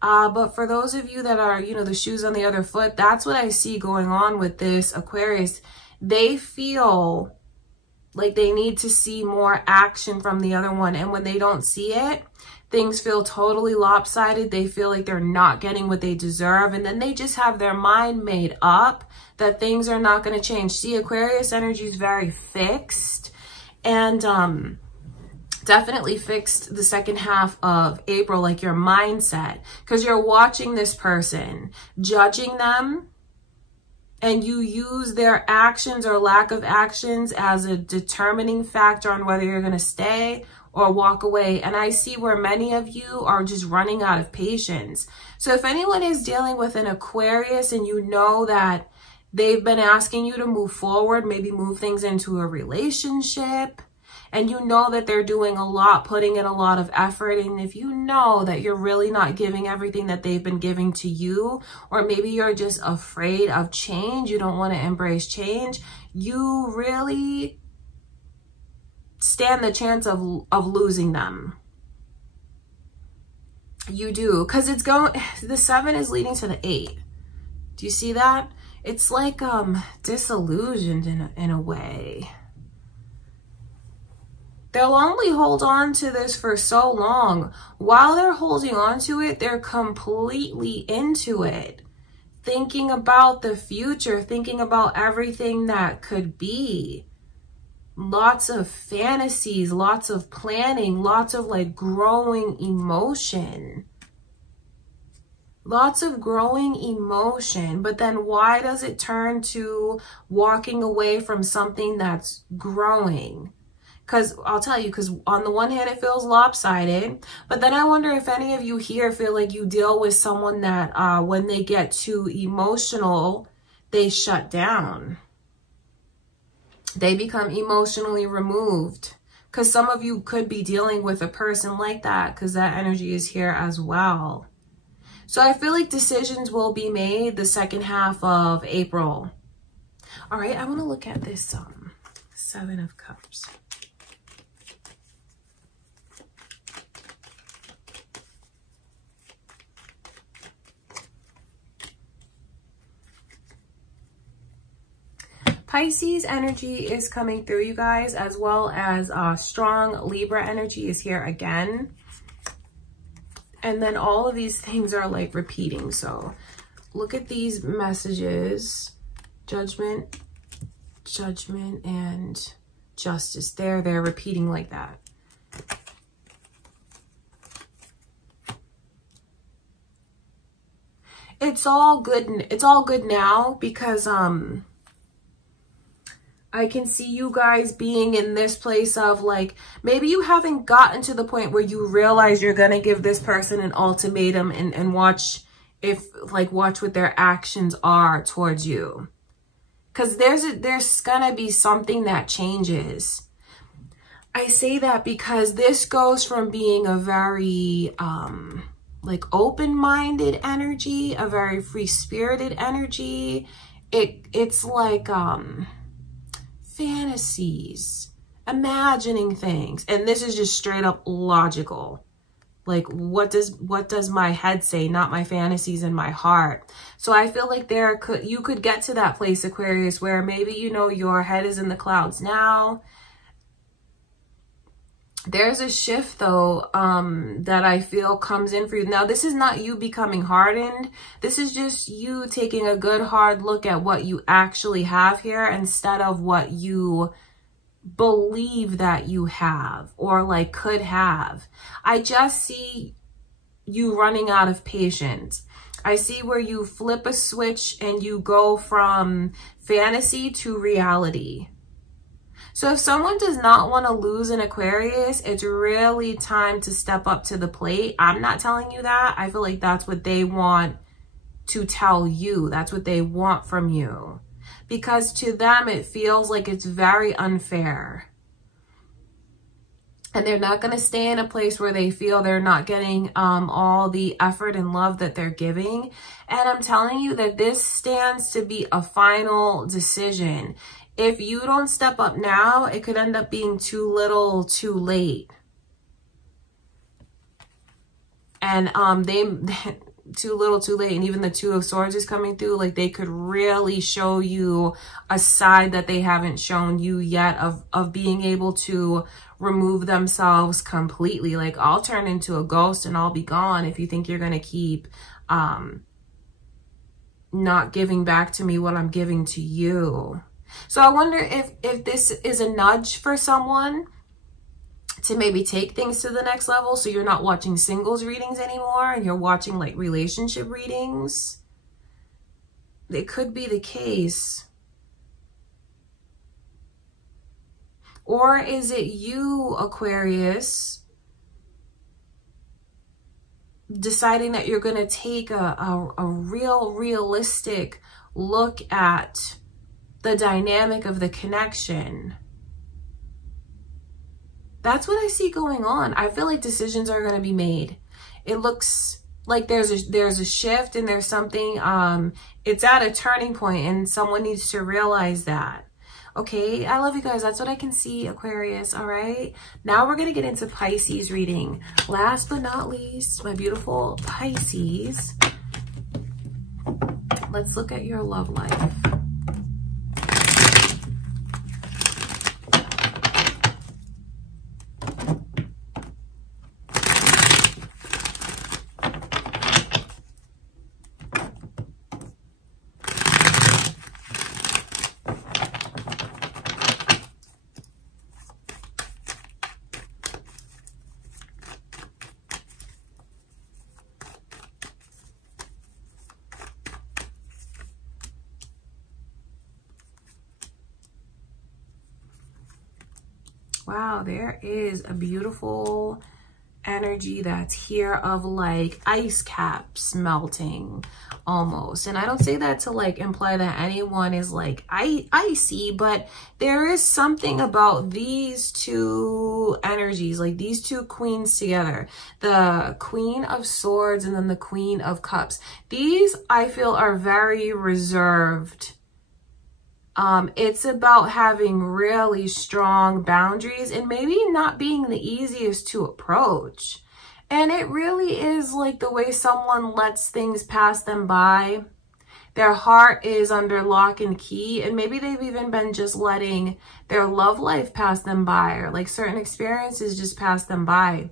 But for those of you that are, you know, the shoes on the other foot, that's what I see going on with this Aquarius. They feel like they need to see more action from the other one. And when they don't see it, things feel totally lopsided. They feel like they're not getting what they deserve. And then they just have their mind made up that things are not going to change. See, Aquarius energy is very fixed. And definitely fixed the second half of April, like your mindset. Because you're watching this person, judging them. And you use their actions or lack of actions as a determining factor on whether you're going to stay or walk away. And I see where many of you are just running out of patience. So if anyone is dealing with an Aquarius and you know that they've been asking you to move forward, maybe move things into a relationship, and you know that they're doing a lot, putting in a lot of effort, and if you know that you're really not giving everything that they've been giving to you, or maybe you're just afraid of change, you don't want to embrace change, you really stand the chance of losing them. You do, because it's going, the 7 is leading to the 8. Do you see that? It's like disillusioned in a way. They'll only hold on to this for so long. While they're holding on to it, they're completely into it. Thinking about the future, thinking about everything that could be. Lots of fantasies, lots of planning, lots of like growing emotion. Lots of growing emotion. But then why does it turn to walking away from something that's growing? Because I'll tell you, because on the one hand, it feels lopsided. But then I wonder if any of you here feel like you deal with someone that when they get too emotional, they shut down. They become emotionally removed, because some of you could be dealing with a person like that, because that energy is here as well. So I feel like decisions will be made the second half of April. All right, I want to look at this Seven of Cups. Pisces energy is coming through, you guys, as well as strong Libra energy is here again. And then all of these things are like repeating. So look at these messages. Judgment, judgment, and justice. They're repeating like that. It's all good. It's all good now, because I can see you guys being in this place of like, maybe you haven't gotten to the point where you realize you're going to give this person an ultimatum and watch what their actions are towards you. Because there's going to be something that changes. I say that because this goes from being a very like open-minded energy, a very free-spirited energy. It's like fantasies, imagining things, and this is just straight up logical. Like, what does my head say, not my fantasies and my heart. So I feel like you could get to that place, Aquarius, where maybe, you know, your head is in the clouds now. There's a shift though that I feel comes in for you. Now, this is not you becoming hardened. This is just you taking a good hard look at what you actually have here instead of what you believe that you have or like could have. I just see you running out of patience. I see where you flip a switch and you go from fantasy to reality. So if someone does not want to lose an Aquarius, it's really time to step up to the plate. I'm not telling you that. I feel like that's what they want to tell you. That's what they want from you. Because to them, it feels like it's very unfair. And they're not going to stay in a place where they feel they're not getting all the effort and love that they're giving. And I'm telling you that this stands to be a final decision. If you don't step up now, it could end up being too little, too late. And too little, too late. And even the Two of Swords is coming through. Like, they could really show you a side that they haven't shown you yet of being able to remove themselves completely. Like, I'll turn into a ghost and I'll be gone if you think you're going to keep not giving back to me what I'm giving to you. So I wonder if this is a nudge for someone to maybe take things to the next level. So you're not watching singles readings anymore and you're watching like relationship readings. It could be the case. Or is it you, Aquarius, deciding that you're going to take a realistic look at the dynamic of the connection? That's what I see going on. I feel like decisions are going to be made. It looks like there's a shift and there's something, it's at a turning point and someone needs to realize that. Okay, I love you guys. That's what I can see, Aquarius. All right, now we're going to get into Pisces reading. Last but not least, my beautiful Pisces. Let's look at your love life. Wow, there is a beautiful energy that's here of like ice caps melting almost. And I don't say that to like imply that anyone is like icy, but there is something about these two energies, like these two queens together, the Queen of Swords and then the Queen of Cups. These I feel are very reserved. It's about having really strong boundaries and maybe not being the easiest to approach. And it really is like the way someone lets things pass them by. Their heart is under lock and key, and maybe they've even been just letting their love life pass them by, or like certain experiences just pass them by.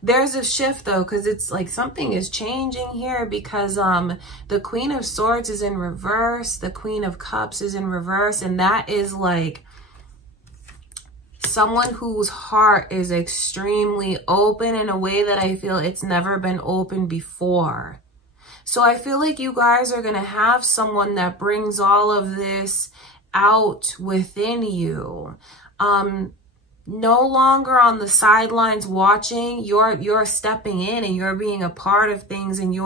There's a shift though, because it's like something is changing here, because the Queen of Swords is in reverse, the Queen of Cups is in reverse, and that is like someone whose heart is extremely open in a way that I feel it's never been open before. So I feel like you guys are going to have someone that brings all of this out within you. No longer on the sidelines watching, you're stepping in and you're being a part of things, and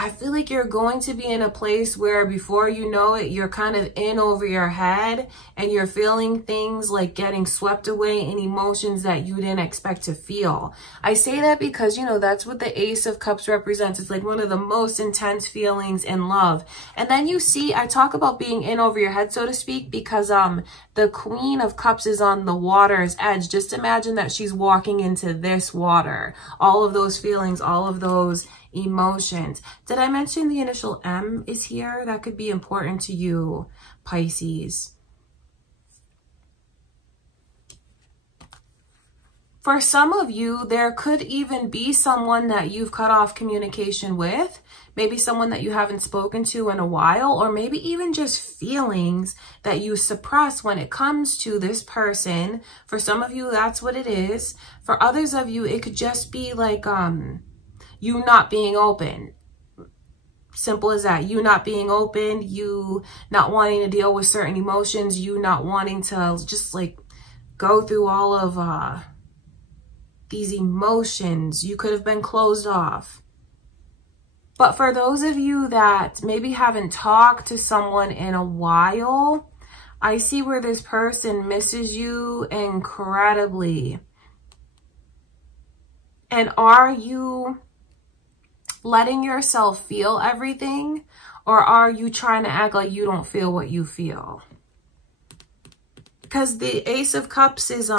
I feel like you're going to be in a place where before you know it, you're kind of in over your head and you're feeling things like getting swept away in emotions that you didn't expect to feel. I say that because, you know, that's what the Ace of Cups represents. It's like one of the most intense feelings in love. And then you see, I talk about being in over your head, so to speak, because the Queen of Cups is on the water's edge. Just imagine that she's walking into this water. All of those feelings, all of those emotions. Did I mention the initial M is here? That could be important to you, Pisces. For some of you, there could even be someone that you've cut off communication with, maybe someone that you haven't spoken to in a while, or maybe even just feelings that you suppress when it comes to this person. For some of you, that's what it is. For others of you, it could just be like you not being open. Simple as that. You not being open, you not wanting to deal with certain emotions, you not wanting to just like go through all of these emotions. You could have been closed off. But for those of you that maybe haven't talked to someone in a while, I see where this person misses you incredibly. And are you letting yourself feel everything, or are you trying to act like you don't feel what you feel? Because the Ace of Cups is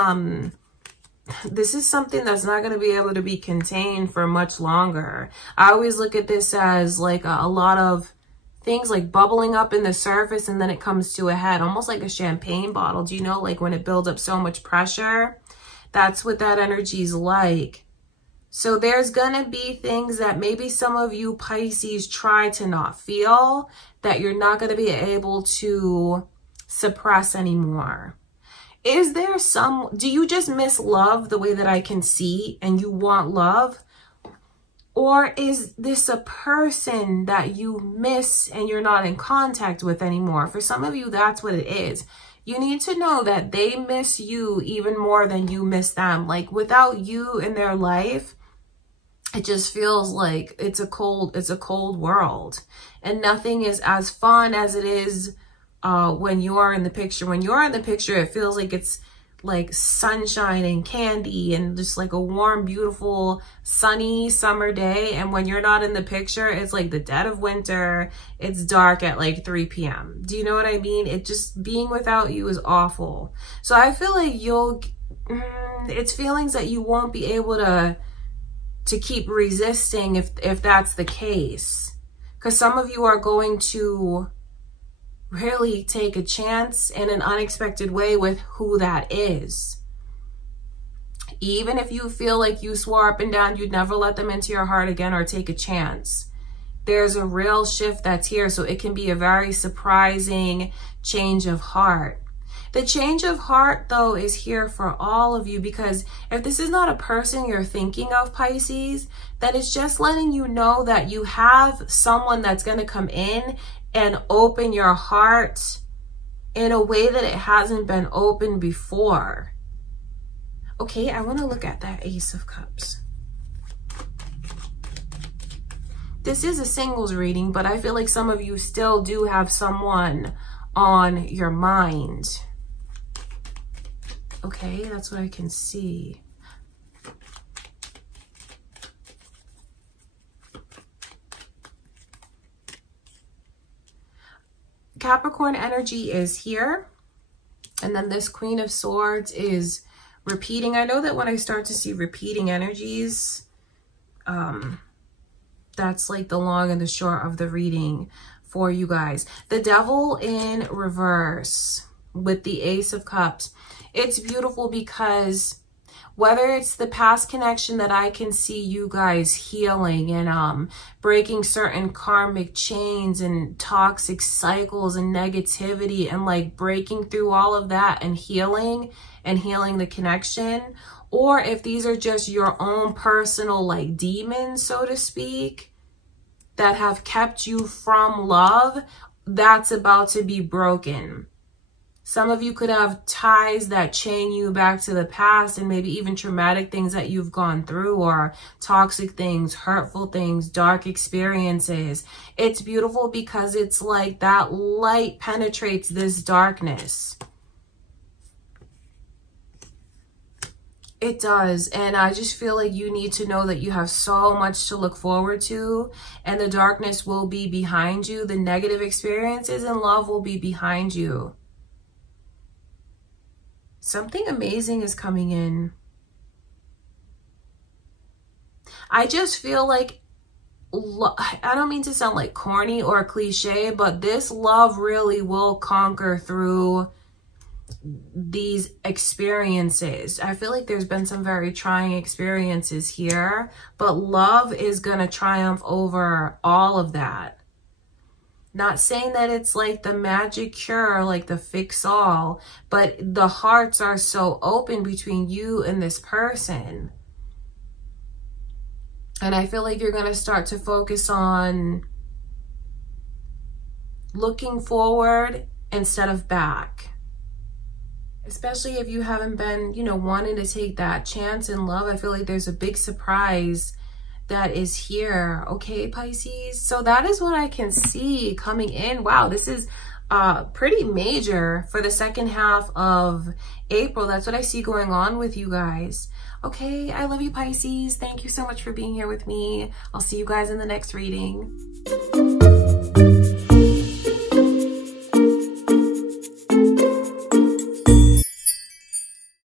this is something that's not going to be able to be contained for much longer. I always look at this as like a lot of things like bubbling up in the surface and then it comes to a head, almost like a champagne bottle. Do you know, like when it builds up so much pressure? That's what that energy is like. So there's going to be things that maybe some of you Pisces try to not feel, that you're not going to be able to suppress anymore. Is there do you just miss love the way that I can see and you want love? Or is this a person that you miss and you're not in contact with anymore? For some of you, that's what it is. You need to know that they miss you even more than you miss them. Like without you in their life, it just feels like it's a cold world, and nothing is as fun as it is when you're in the picture. When you're in the picture, it feels like it's like sunshine and candy and just like a warm, beautiful, sunny summer day. And when you're not in the picture, it's like the dead of winter. It's dark at like 3 p.m. Do you know what I mean? It just, being without you is awful. So I feel like it's feelings that you won't be able to keep resisting if that's the case. Because some of you are going to really take a chance in an unexpected way with who that is. Even if you feel like you swore up and down you'd never let them into your heart again or take a chance, there's a real shift that's here. So it can be a very surprising change of heart. The change of heart, though, is here for all of you, because if this is not a person you're thinking of, Pisces, then it's just letting you know that you have someone that's going to come in and open your heart in a way that it hasn't been opened before. Okay, I want to look at that Ace of Cups. This is a singles reading, but I feel like some of you still do have someone on your mind. Okay, that's what I can see. Capricorn energy is here. And then this Queen of Swords is repeating. I know that when I start to see repeating energies, that's like the long and the short of the reading for you guys. The Devil in reverse with the Ace of Cups. It's beautiful because whether it's the past connection that I can see you guys healing and breaking certain karmic chains and toxic cycles and negativity and like breaking through all of that and healing the connection, or if these are just your own personal like demons, so to speak, that have kept you from love, that's about to be broken. Some of you could have ties that chain you back to the past and maybe even traumatic things that you've gone through, or toxic things, hurtful things, dark experiences. It's beautiful because it's like that light penetrates this darkness. It does. And I just feel like you need to know that you have so much to look forward to, and the darkness will be behind you. The negative experiences in love will be behind you. Something amazing is coming in. I just feel like, I don't mean to sound like corny or cliche, but this love really will conquer through these experiences. I feel like there's been some very trying experiences here, but love is going to triumph over all of that. Not saying that it's like the magic cure, like the fix all, but the hearts are so open between you and this person. And I feel like you're going to start to focus on looking forward instead of back. Especially if you haven't been, you know, wanting to take that chance in love. I feel like there's a big surprise that is here. Okay, Pisces. So that is what I can see coming in. Wow, this is pretty major for the second half of April. That's what I see going on with you guys. Okay, I love you, Pisces. Thank you so much for being here with me. I'll see you guys in the next reading.